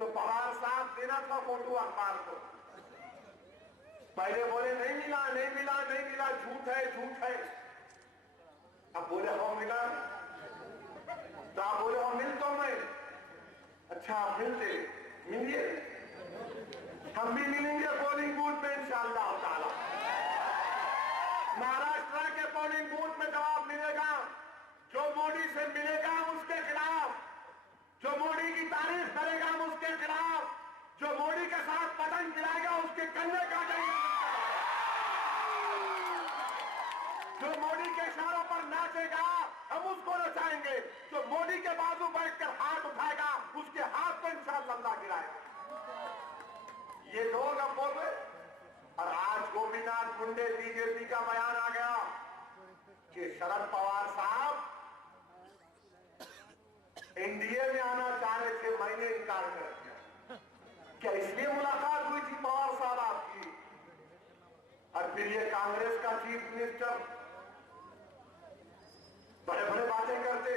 तो पवार साहब देना था फोटो अखबार को। पहले बोले नहीं मिला नहीं मिला नहीं मिला, झूठ है झूठ है। अब बोले हो मिला, तो आप बोले हो मिल तो मैं। अच्छा आप मिलते, मिलिए, हम भी मिलेंगे पोलिंग बूथ पे इंशाअल्लाह ताला। महाराष्ट्र के पोलिंग बूथ में जवाब मिलेगा, जो मोदी से मिलेगा उसके खिलाफ, जो मोदी की तारीफ करेगा उसके खिलाफ, जो मोदी के साथ पतंग गिराएगा उसके कंधे काटेंगे, जो मोदी के इशारों पर नाचेगा हम उसको नचाएंगे, जो मोदी के बाजू बैठकर हाथ उठाएगा उसके हाथ को इंशाअल्लाह अल्लाह गिराएगा। ये लोग अब बोल रहे। और आज गोपीनाथ मुंडे बीजेपी का बयान आ गया कि शरद पवार साहब एनडीए में आना चाह रहे थे, मैंने इनकार कर दिया। क्या इसलिए मुलाकात हुई थी पवार साहब आपकी? और फिर ये कांग्रेस का चीफ मिनिस्टर बड़े बड़े बातें करते,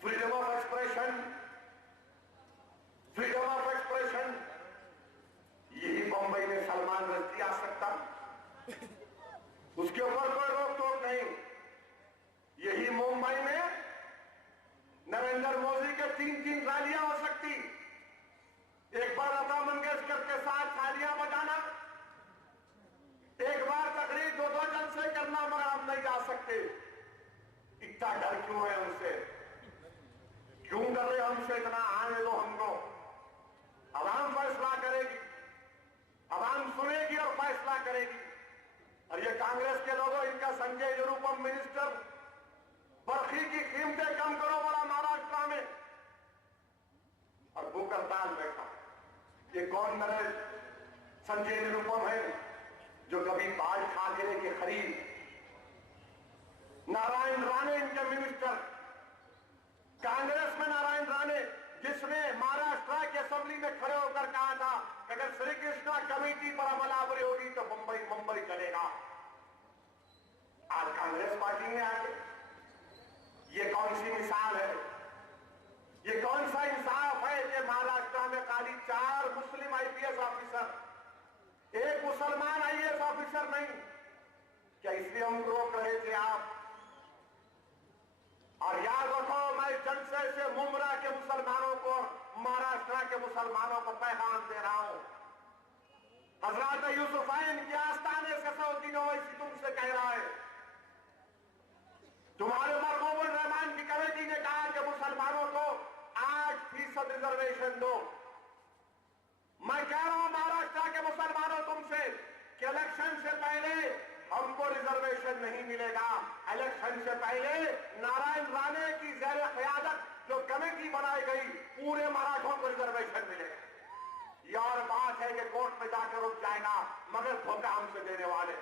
freedom of expression, freedom of expression. यही बंबई में सलमान रश्दी आ सकता, उसके ऊपर कोई रोक टोक नहीं। यही मुंबई में नरेंद्र मोदी के 3 रैलियां हो सकती। एक बार लता मंगेशकर के साथ थालियां बजाना, एक बार तकरीर 2-2 जलसे करना, मगर हम नहीं जा सकते। इतना डर क्यों है उनसे? क्यों कर रहे हमसे इतना? आने दो हमको, आवाम फैसला करेगी, आवाम सुनेगी और फैसला करेगी। और ये कांग्रेस के लोगों, इनका संजय निरुपम मिनिस्टर, बर्फी की कीमतें कम करो बड़ा महाराष्ट्र में, और भूख हड़ताल बैठा। ये कौन मेरे संजय निरुपम है जो कभी बाल ठाकरे की खरीद? नारायण राणे इनके मिनिस्टर, कांग्रेस में नारायण राणे, जिसने महाराष्ट्र की असेंबली में खड़े होकर कहा था कि अगर श्री कृष्णा कमेटी पर अमलावरी होगी तो मुंबई चलेगा। आज कांग्रेस पार्टी में आके ये कौन सी मिसाल है? ये कौन सा इंसाफ है कि महाराष्ट्र में खाली 4 मुस्लिम आईपीएस ऑफिसर, 1 मुसलमान आईएएस ऑफिसर नहीं? क्या इसलिए हम रोक रहे थे आप? और याद रखो, मैं जलसे से मुमरा के मुसलमानों को, महाराष्ट्र के मुसलमानों को पैगाम दे रहा हूं। हजरत यूसुफैन के आस्थाने से सऊदी ओवैसी तुमसे कह रहा है, तुम्हारे मरहूम रहमान की कमेटी ने कहा कि मुसलमानों को 8% रिजर्वेशन दो। मैं कह रहा हूं महाराष्ट्र के मुसलमानों तुमसे कि इलेक्शन से पहले हमको रिजर्वेशन नहीं मिलेगा। इलेक्शन से पहले नारायण राणे की ज़ेर क़यादत जो कमेटी बनाई गई, पूरे मराठों को रिजर्वेशन मिलेगा। यह और बात है कि कोर्ट में जाकर रुक जाएगा, मगर धोखा हमसे देने वाले।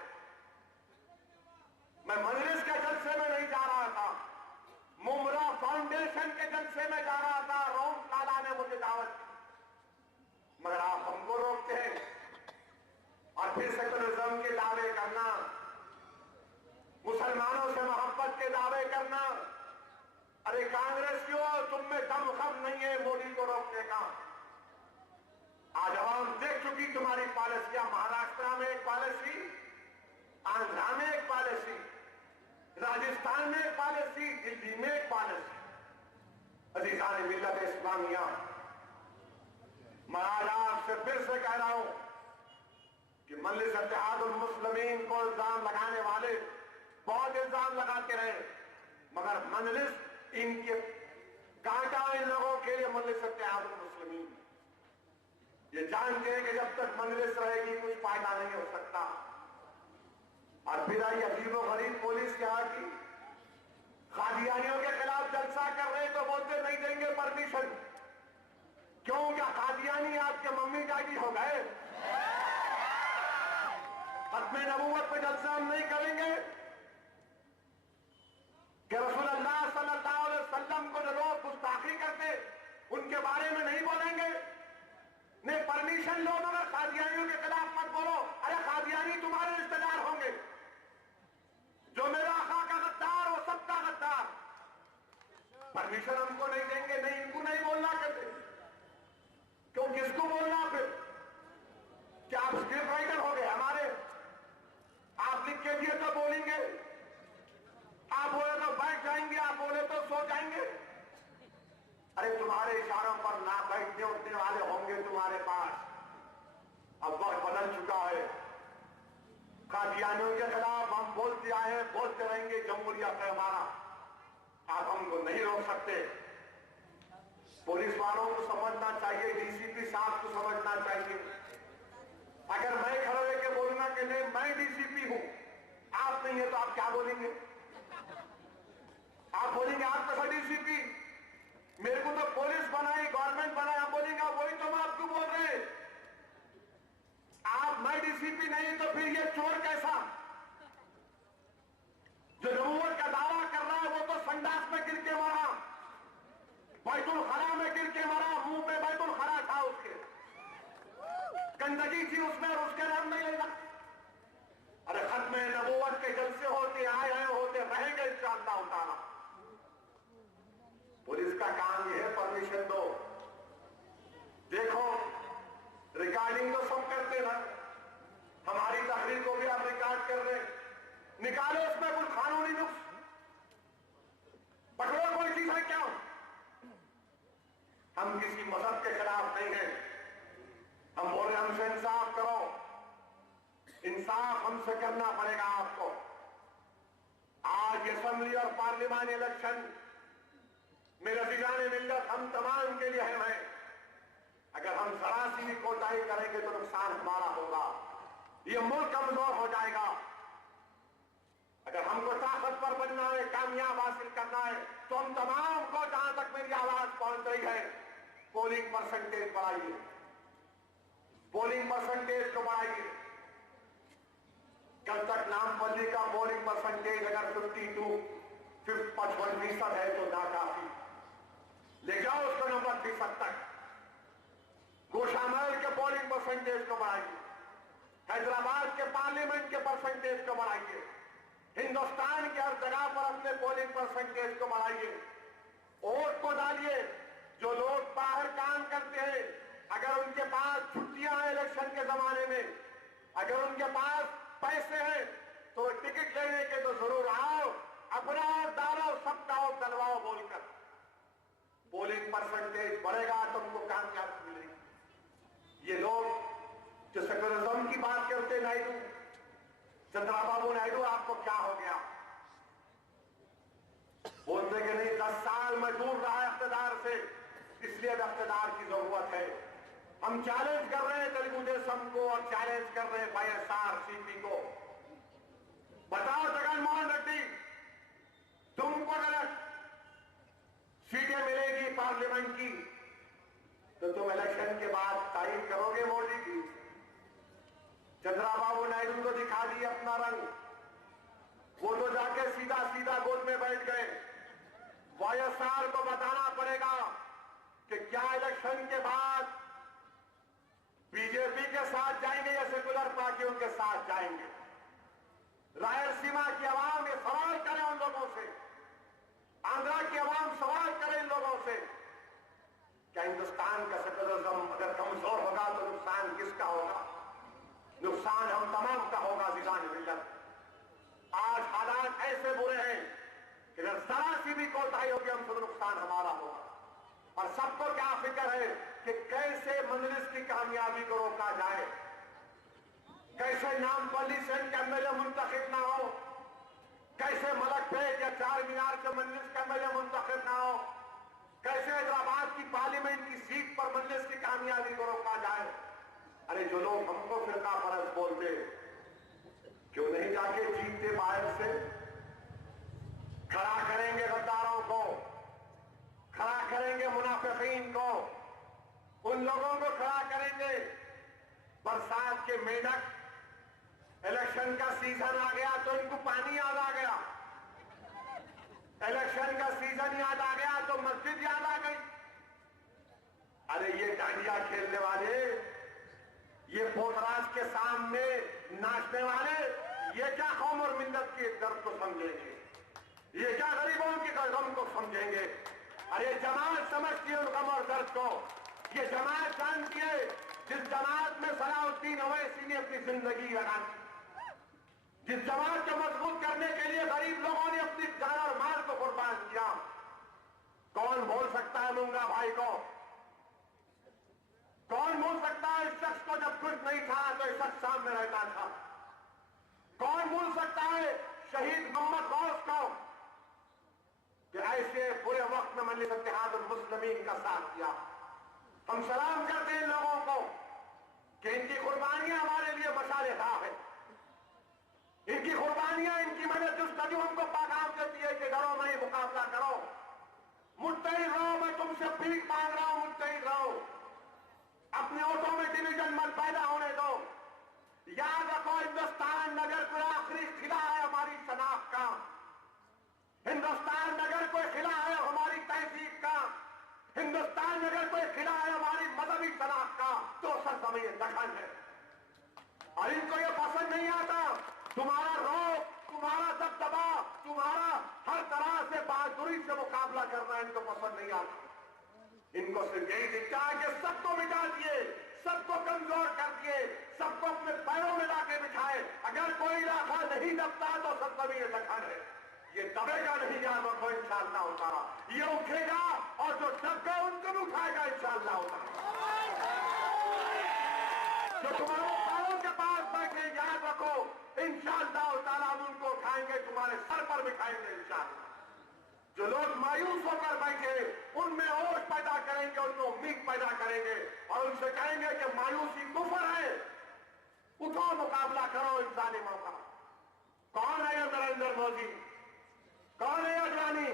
मैं मजलिस के जलसे में नहीं जा रहा था, मुमरा फाउंडेशन के जलसे में जा रहा था। रौफ लाला ने मुझे दावत दी, मगर आप हमको रोकते हैं। और फिर सेकुलरिज्म के दावे करना, मुसलमानों से मोहब्बत के दावे करना। अरे कांग्रेसियों, तुम में दम खम नहीं है मोदी को रोकने का। आज आवाम देख चुकी तुम्हारी पॉलिसियां। महाराष्ट्र में एक पॉलिसी, आंध्रा में एक पॉलिसी, राजस्थान में एक पॉलिसी, दिल्ली में एक पॉलिसी। अजीज़ान मिल्लत इस्लामिया, मैं आज आपसे फिर से कह रहा हूं कि मजलिस इत्तेहादुल मुस्लिमीन को इल्जाम लगाने वाले बहुत इल्जाम लगाते रहे, मगर मजलिस इनके कांटा इन लोगों के लिए मजलिस इत्तेहादुल मुस्लिमीन ये जानते हैं कि जब तक मजलिस रहेगी कुछ फायदा नहीं हो सकता। और फिर आई अजीबो गरीब पुलिस यहाँ की, कादियानियों के खिलाफ जलसा कर रहे तो बोलते नहीं देंगे परमिशन। क्यों? क्या कादियानी आपके मम्मी डैडी हो गए? खत्मे नबूवत पे जलसा हम नहीं करेंगे कि रसूल अल्लाह सल्लल्लाहु अलैहि वसल्लम को जो लोग गुस्ताखी करते उनके बारे में नहीं बोलेंगे? नहीं, परमिशन लो मगर कादियानियों के खिलाफ मत बोलो। अरे कादियानी तुम्हारे रिश्तेदार होंगे, जो मेरा आका का गद्दार वो सबका गद्दार। परमिशन हमको नहीं देंगे, नहीं इनको नहीं बोलना कहते। क्यों? किसको बोलना? फिर क्या आप स्क्रिप्ट राइटर हो गया? होंगे तुम्हारे पास। अब वक्त बदल चुका है। कादियानियों के खिलाफ हम बोलते आए हैं, बोलते रहेंगे, जमहूरियत है हमारा, आप हमको नहीं रोक सकते। पुलिस वालों को समझना चाहिए, डीसीपी साहब को समझना चाहिए। अगर मैं खड़ा होकर बोलूंगा कि नहीं मैं डीसीपी हूं, आप नहीं है, तो आप क्या बोलेंगे? आप बोलेंगे आप कैसा डीसीपी, मेरे को तो पुलिस बनाई, गवर्नमेंट बनाई, आप बोलेंगे वही तो हम आपको बोल रहे हैं। आप मैं डीसीपी नहीं तो फिर ये चोर कैसा? जो नबूवत का दावा कर रहा है वो तो संडास में गिर के मरा, बैतुल खला में गिर के मरा, मुंह पे बैतुल खला था, उसके गंदगी थी उसमें और उसके नाम नहीं लेना। अरे खत्म नबूवत के जलसे होते आए हैं, होते रहेंगे इंशाअल्लाह ताला। पुलिस का काम यह है परमिशन दो। देखो रिकॉर्डिंग तो सब करते ना, हमारी तहरीर को भी आप रिकॉर्ड कर रहे, निकालो उसमें कुछ कानूनी नुक्स, पकड़ो कोई चीज है क्या? हम किसी मजहब के खिलाफ नहीं हैं, हम बोल रहे हमसे इंसाफ करो, इंसाफ हमसे करना पड़ेगा आपको। आज असेंबली और पार्लियामेंट इलेक्शन मेरे अज़ीज़ान मिल्लत हम तमाम के लिए अहम है। अगर हम जरा सी भी कोताही करेंगे तो नुकसान हमारा होगा, ये मुल्क कमजोर हो जाएगा। अगर हमको ताकतवर बनना है, कामयाब हासिल करना है, तो हम तमाम को, जहां तक मेरी आवाज पहुंच रही है, पोलिंग परसेंटेज बढ़ाइए, पोलिंग परसेंटेज को बढ़ाइए। कल तक नामपल्ली का पोलिंग परसेंटेज अगर 55% है तो नाकाफी, ले जाओ उसको 90% तक। गोशामहल के पोलिंग परसेंटेज को बढ़ाइए, हैदराबाद के पार्लियामेंट के परसेंटेज को बढ़ाइए, हिंदुस्तान के हर जगह पर अपने पोलिंग परसेंटेज को बढ़ाइए। वोट को डालिए। जो लोग बाहर काम करते हैं, अगर उनके पास छुट्टियां हैं इलेक्शन के जमाने में, अगर उनके पास पैसे हैं तो टिकट लेने के तो जरूर आओ, अपना वोट डालो, सबका वोट डलवाओ बोलकर। पोलिंग परसेंटेज बढ़ेगा तो उनको कामयाबी मिलेगी। ये लोग जो सेकुलरिज्म की बात करते, नायडू, चंद्राबाबू नायडू, आपको क्या हो गया? बोलते कि नहीं 10 साल में दूर रहा है इख्तिदार से, इसलिए अब इख्तिदार की जरूरत है। हम चैलेंज कर रहे हैं तेलुगु देशम को और चैलेंज कर रहे हैं वाईएसआरसीपी को। बताओ जगनमोहन रेड्डी, तुमको अगर सीटें मिलेगी पार्लियामेंट की तो तुम इलेक्शन के बाद तारीफ करोगे मोदी की? चंद्राबाबू नायडू को दिखा दी अपना रंग, वो तो जाके सीधा सीधा गोद में बैठ गए। वाईएसआर को बताना पड़ेगा कि क्या इलेक्शन के बाद बीजेपी के साथ जाएंगे या सेकुलर पार्टियों के साथ जाएंगे। रायलसीमा की आवाम ये सवाल करें उन लोगों से, आंध्रा की आवाम सवाल करे इन लोगों से, क्या हिंदुस्तान का सेकुलरिज्म अगर कमजोर होगा तो नुकसान किसका होगा? नुकसान हम तमाम का होगा। अज़ीज़ान मिल्लत, आज हालात ऐसे बुरे हैं कि अगर जरा सी भी कोताही होगी हम सब नुकसान हमारा होगा। और सबको क्या फिक्र है कि कैसे मजलिस की कामयाबी को रोका जाए, कैसे नामपल्ली से इनके एमएलए मुंतखब ना हो, कैसे मलकपेट या चार मीनार के मजलिस का एमएलए मुंतखब ना हो, कैसे हैदराबाद की पार्लियामेंट की सीट पर मजलिस की कामयाबी को रोका जाए। अरे जो लोग हमको फिरका परस्त बोलते, क्यों नहीं जाके जीतते बाहर से? खड़ा करेंगे गद्दारों को, खड़ा करेंगे मुनाफिकीन को, उन लोगों को खड़ा करेंगे। बरसात के मेंढक, इलेक्शन का सीजन आ गया तो इनको पानी याद आ गया, इलेक्शन का सीजन याद आ गया तो मस्जिद याद आ गई। अरे ये डांडिया खेलने वाले, ये पोतराज के सामने नाचने वाले, ये क्या कौम और मिल्लत के दर्द को समझेंगे? ये क्या गरीबों की गम को समझेंगे? अरे जमात समझती है उन गम और दर्द को। ये जमात जानती है, जिस जमात में सलाहुद्दीन अवैसी ने अपनी जिंदगी लगा दी, जिस जमात को मजबूत करने के लिए गरीब लोगों ने अपनी जान और माल को कुर्बान किया। कौन बोल सकता है मुंगा भाई को? कौन ये सच सामने रहता था। कौन भूल सकता है शहीद मोहम्मद गौस को कि ऐसे बुरे वक्त में मजलिस इत्तेहादुल मुस्लिमीन का साथ दिया। हम सलाम करते हैं इन लोगों को कि इनकी कुर्बानियां हमारे लिए मशाल-ए-राह है। इनकी कुर्बानियां, इनकी मदद जस्तजू हमको पैगाम देती है कि डरो नहीं, मुकाबला करो, मुत्तहिद रहो। मैं तुमसे भीख मांग रहा हूं, मुत्तहिद रहो। अपने वोटों में डिवीजन मत पैदा होने दो। याद रखो, हिंदुस्तान नगर कोई आखिरी खिला है हमारी शनाख्त का। हिंदुस्तान नगर कोई खिला है हमारी तहजीब का। हिंदुस्तान नगर कोई खिला है हमारी मजहबी शनाख्त का। तो सरजमीन दखन है और इनको ये पसंद नहीं आता। तुम्हारा रोब, तुम्हारा दबदबा, तुम्हारा हर तरह से बहादुरी से मुकाबला करना इनको पसंद नहीं आता। इनको सिर्फ यही दिखता है कि सबको मिटा दिए, सबको कमजोर कर दिए, सबको अपने पैरों में लाके बिठाए। अगर कोई इलाका नहीं दबता तो सरजमीन दखन है। ये दबेगा नहीं, याद रखो इंशाअल्लाह ताला। ये उठेगा और जो दब गए उनको भी उठाएगा इंशाअल्लाह ताला। जो तुम्हारे पैरों के पास बैठे, याद रखो इंशाअल्लाह ताला हम उनको उठाएंगे, तुम्हारे सर पर बिठाएंगे इंशाअल्लाह। जो लोग मायूस होकर बैठे उनमें होश पैदा करेंगे, उनमें उम्मीद पैदा करेंगे और उनसे कहेंगे कि मायूसी कुफर है, उठो मुकाबला करो इन जालिमों का। कौन है ये नरेंद्र मोदी, कौन है अडवाणी,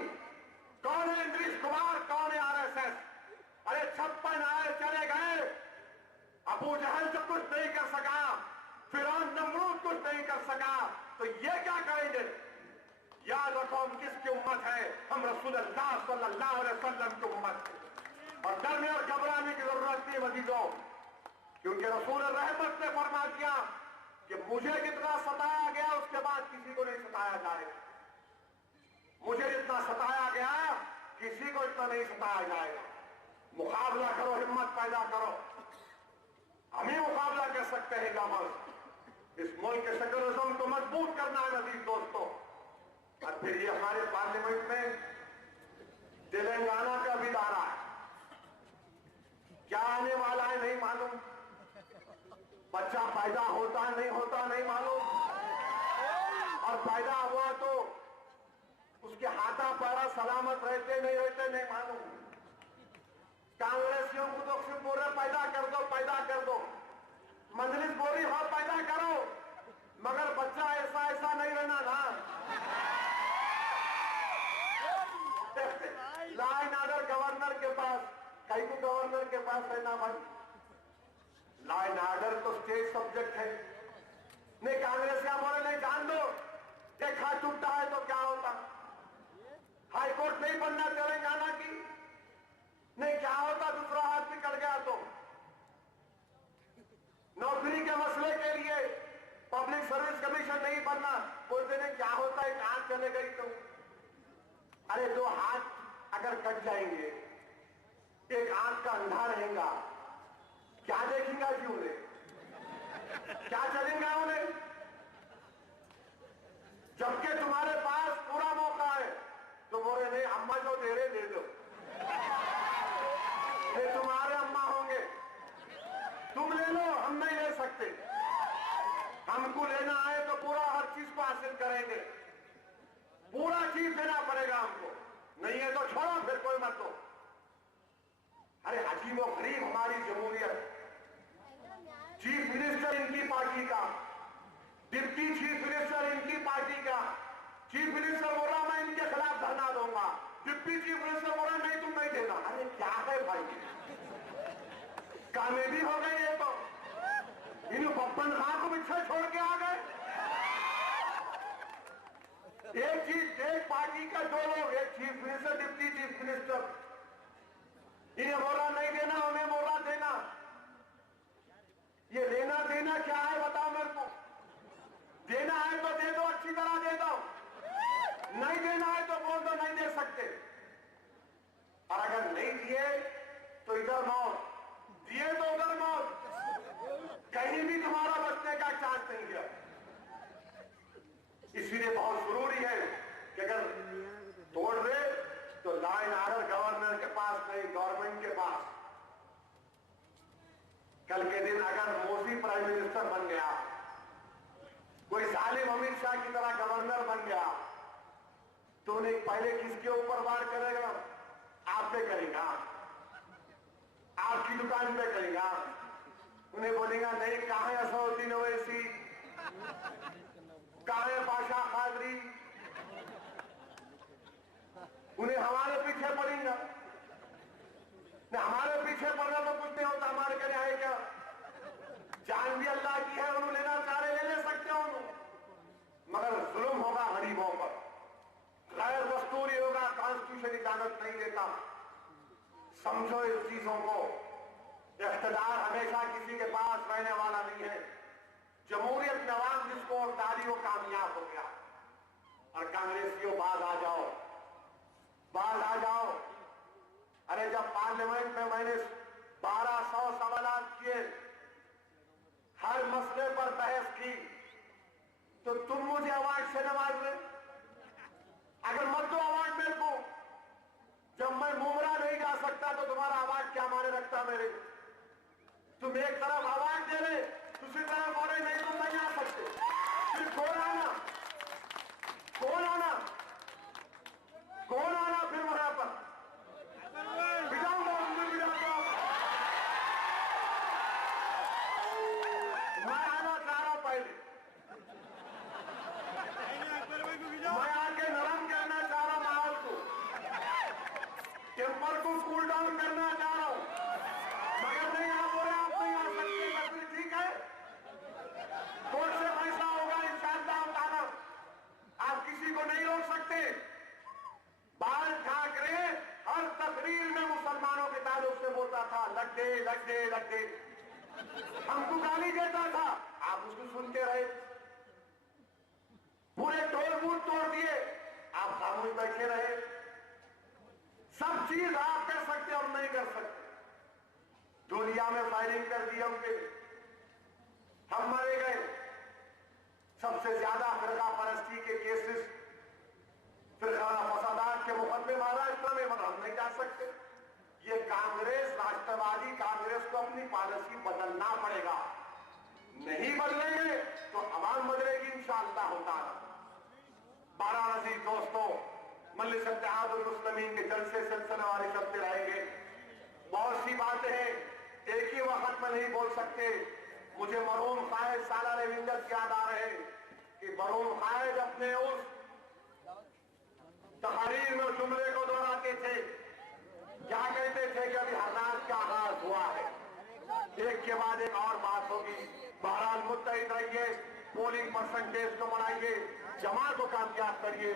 कौन है इंद्रिश कुमार, कौन है आरएसएस? अरे 56 आए चले गए, अबू जहल तो कुछ नहीं कर सका, फिरौन नमरूद कुछ नहीं कर सका, तो ये क्या करेंगे? याद रखो हम किसकी उम्मत है? हम रसूलुल्लाह सल्लल्लाहु अलैहि वसल्लम की उम्मत है। और डरने और घबराने की जरूरत नहीं अजीजों, क्योंकि रसूल रहमत ने फरमा दिया कि मुझे जितना सताया गया उसके बाद किसी को नहीं सताया जाएगा। मुझे जितना सताया गया किसी को इतना नहीं सताया जाएगा। मुकाबला करो, हिम्मत पैदा करो। हम ही मुकाबला कर सकते हैं गवर्नमेंट। इस मुल्क के सेक्युलरिज्म को मजबूत करना है अजीज दोस्तों। और फिर ये हमारे पार्लियामेंट में तेलंगाना का भी दायरा है, क्या आने वाला है नहीं मालूम, बच्चा पैदा होता नहीं होता नहीं मालूम, और पैदा हुआ तो उसके हाथा पैरा सलामत रहते नहीं रहते नहीं मालूम। कांग्रेसियों को तो सिर्फ बोल रहे पैदा कर दो, पैदा कर दो। मजलिस बोल रही हो पैदा करो, मगर बच्चा ऐसा ऐसा नहीं रहना ना। लॉ एंड ऑर्डर गवर्नर के पास, कहीं को गवर्नर के पास है ना भाई। लॉ एंड ऑर्डर तो स्टेट सब्जेक्ट है। नहीं कांग्रेस क्या बोले, नहीं जान दो, एक हाथ टूटता है तो क्या होता, हाई कोर्ट नहीं बनना तेलंगाना की, नहीं क्या होता दूसरा हाथ निकल गया तो। नौकरी के मसले के लिए पब्लिक सर्विस कमीशन नहीं बनना, बोलते नहीं क्या होता, एक आंख चले गई तो। अरे दो हाथ अगर कट जाएंगे, एक आंख का अंधा रहेगा, क्या देखेगा जी उन्हें, क्या चलेगा उन्हें? जबकि तुम्हारे पास पूरा मौका है तो बोले नहीं अम्मा जो दे रहे दे दो, ये तुम्हारे अम्मा होंगे, तुम ले लो, हम नहीं ले सकते। हमको लेना है तो पूरा हर चीज को हासिल करेंगे, पूरा चीज देना पड़ेगा हमको, नहीं है तो छोड़ो, फिर कोई मत दो। अरे अजीब और गरीब हमारी जमहूरियत। चीफ मिनिस्टर इनकी पार्टी का, डिप्टी चीफ मिनिस्टर इनकी पार्टी का। चीफ मिनिस्टर बोला मैं इनके खिलाफ धरना दूंगा, डिप्टी चीफ मिनिस्टर बोला नहीं तुम नहीं देना। अरे क्या है भाई, कामेडी हो गई है तो। इन बप्पन खां को पीछे छोड़ के आ गए। एक चीज, एक पार्टी का दो लोग, एक chief minister deputy chief minister, इन्हें बोला नहीं देना, उन्हें बोला देना। ये लेना देना क्या है बताओ मेरे को? देना है तो दे दो, अच्छी तरह दे दो, नहीं देना है तो बोल दो नहीं दे सकते। और अगर नहीं दिए तो इधर मौत, दिए तो उधर मौत, कहीं भी तुम्हारा बचने का चांस नहीं है। इसीलिए बहुत जरूरी है कि अगर तोड़ दे तो लॉ एंड ऑर्डर गवर्नर के पास नहीं, गवर्नमेंट के पास। कल के दिन अगर मोदी प्राइम मिनिस्टर बन गया, कोई जालिम अमित शाह की तरह गवर्नर बन गया, तो उन्हें पहले किसके ऊपर वार करेगा? आप पे करेगा, आपकी दुकान पे करेगा। उन्हें बोलेगा नहीं कहां है असदुद्दीन ओवैसी, कहां है पाशा कादरी, उन्हें हमारे पीछे पड़ेगा। हमारे पीछे पड़ना तो कुछ नहीं होता, हमारे क्या है क्या? जान भी अल्लाह की है, उन्हें लेना चाह रहे ले सकते हो, मगर जुल्म होगा गरीबों पर, गैर दस्तूरी होगा, कॉन्स्टिट्यूशन इजाजत नहीं देता। समझो इस चीजों को। इख्तियार हमेशा किसी के पास रहने वाला नहीं है। जमहूरियत नवाज जिसको और दादी वो कामयाब हो गया। और कांग्रेसियों बाज आ जाओ, बाज आ जाओ। अरे जब पार्लियामेंट में मैंने 1200 सवाल किए, हर मसले पर बहस की, तो तुम मुझे अवार्ड से नवाज रहे। अगर मत दो अवार्ड मेरे को, जब मैं मुमरा नहीं जा सकता तो तुम्हारा अवार्ड क्या माने रखता मेरे? तुम एक तरफ अवार्ड दे रहे, दूसरी तरफ बोले नहीं तुम नहीं आ सकते। फिर कौन आना, कौन आना, कौन आना? फिर वहां पर बिठाऊंगा, उनको बिठाऊंगा। मैं आना चाह रहा हूं पहले, मैं आके नरम करना चाह रहा हूं माहौल को, टेम्पर को कूल डाउन करना चाह रहा हूं, मगर नहीं आप बोले आप नहीं आ सकते। ठीक है, कोर्ट से फैसला होगा इंशाअल्लाह ताला, आप किसी को नहीं रोक सकते। बाल ठाकरे हर तकरीर में मुसलमानों के ताल्लुक से बोलता था लग दे लग दे लग दे, हमको गाली देता था, आप उसको सुनते रहे। पूरे टोल बूथ तोड़ दिए, आप खामोश बैठे रहे। सब चीज आप कर सकते हम नहीं कर सकते। दुनिया में फायरिंग कर दी हमने, हम मारे गए। सबसे ज्यादा फिरका परस्ती के केसेस, फिरकाना फसादात के मुकदमे महाराष्ट्र में, मगर हम नहीं जा सकते। ये कांग्रेस, राष्ट्रवादी कांग्रेस को अपनी पॉलिसी बदलना पड़ेगा। नहीं बदलेंगे तो अवाम बदलेगी इंशाअल्लाह ताला। वाराणसी दोस्तों, मजलिस इत्तेहादुल मुस्लिमीन के जलसे सिलसिले वाले चलते रहेंगे। बहुत सी बातें हैं, एक ही वक्त में नहीं बोल सकते। मुझे मरहूम कायद सालार विंगत याद आ रहे हैं कि मरहूम कायद अपने उस तहरीर में जुमले को दोहराते थे, क्या कहते थे कि अभी हरनाथ का आगाज हुआ है। एक के बाद एक और बात होगी। बहरहाल मुत्तहिद रहिए, पोलिंग परसेंटेज को बढ़ाइए, जमात को कामयाब करिए।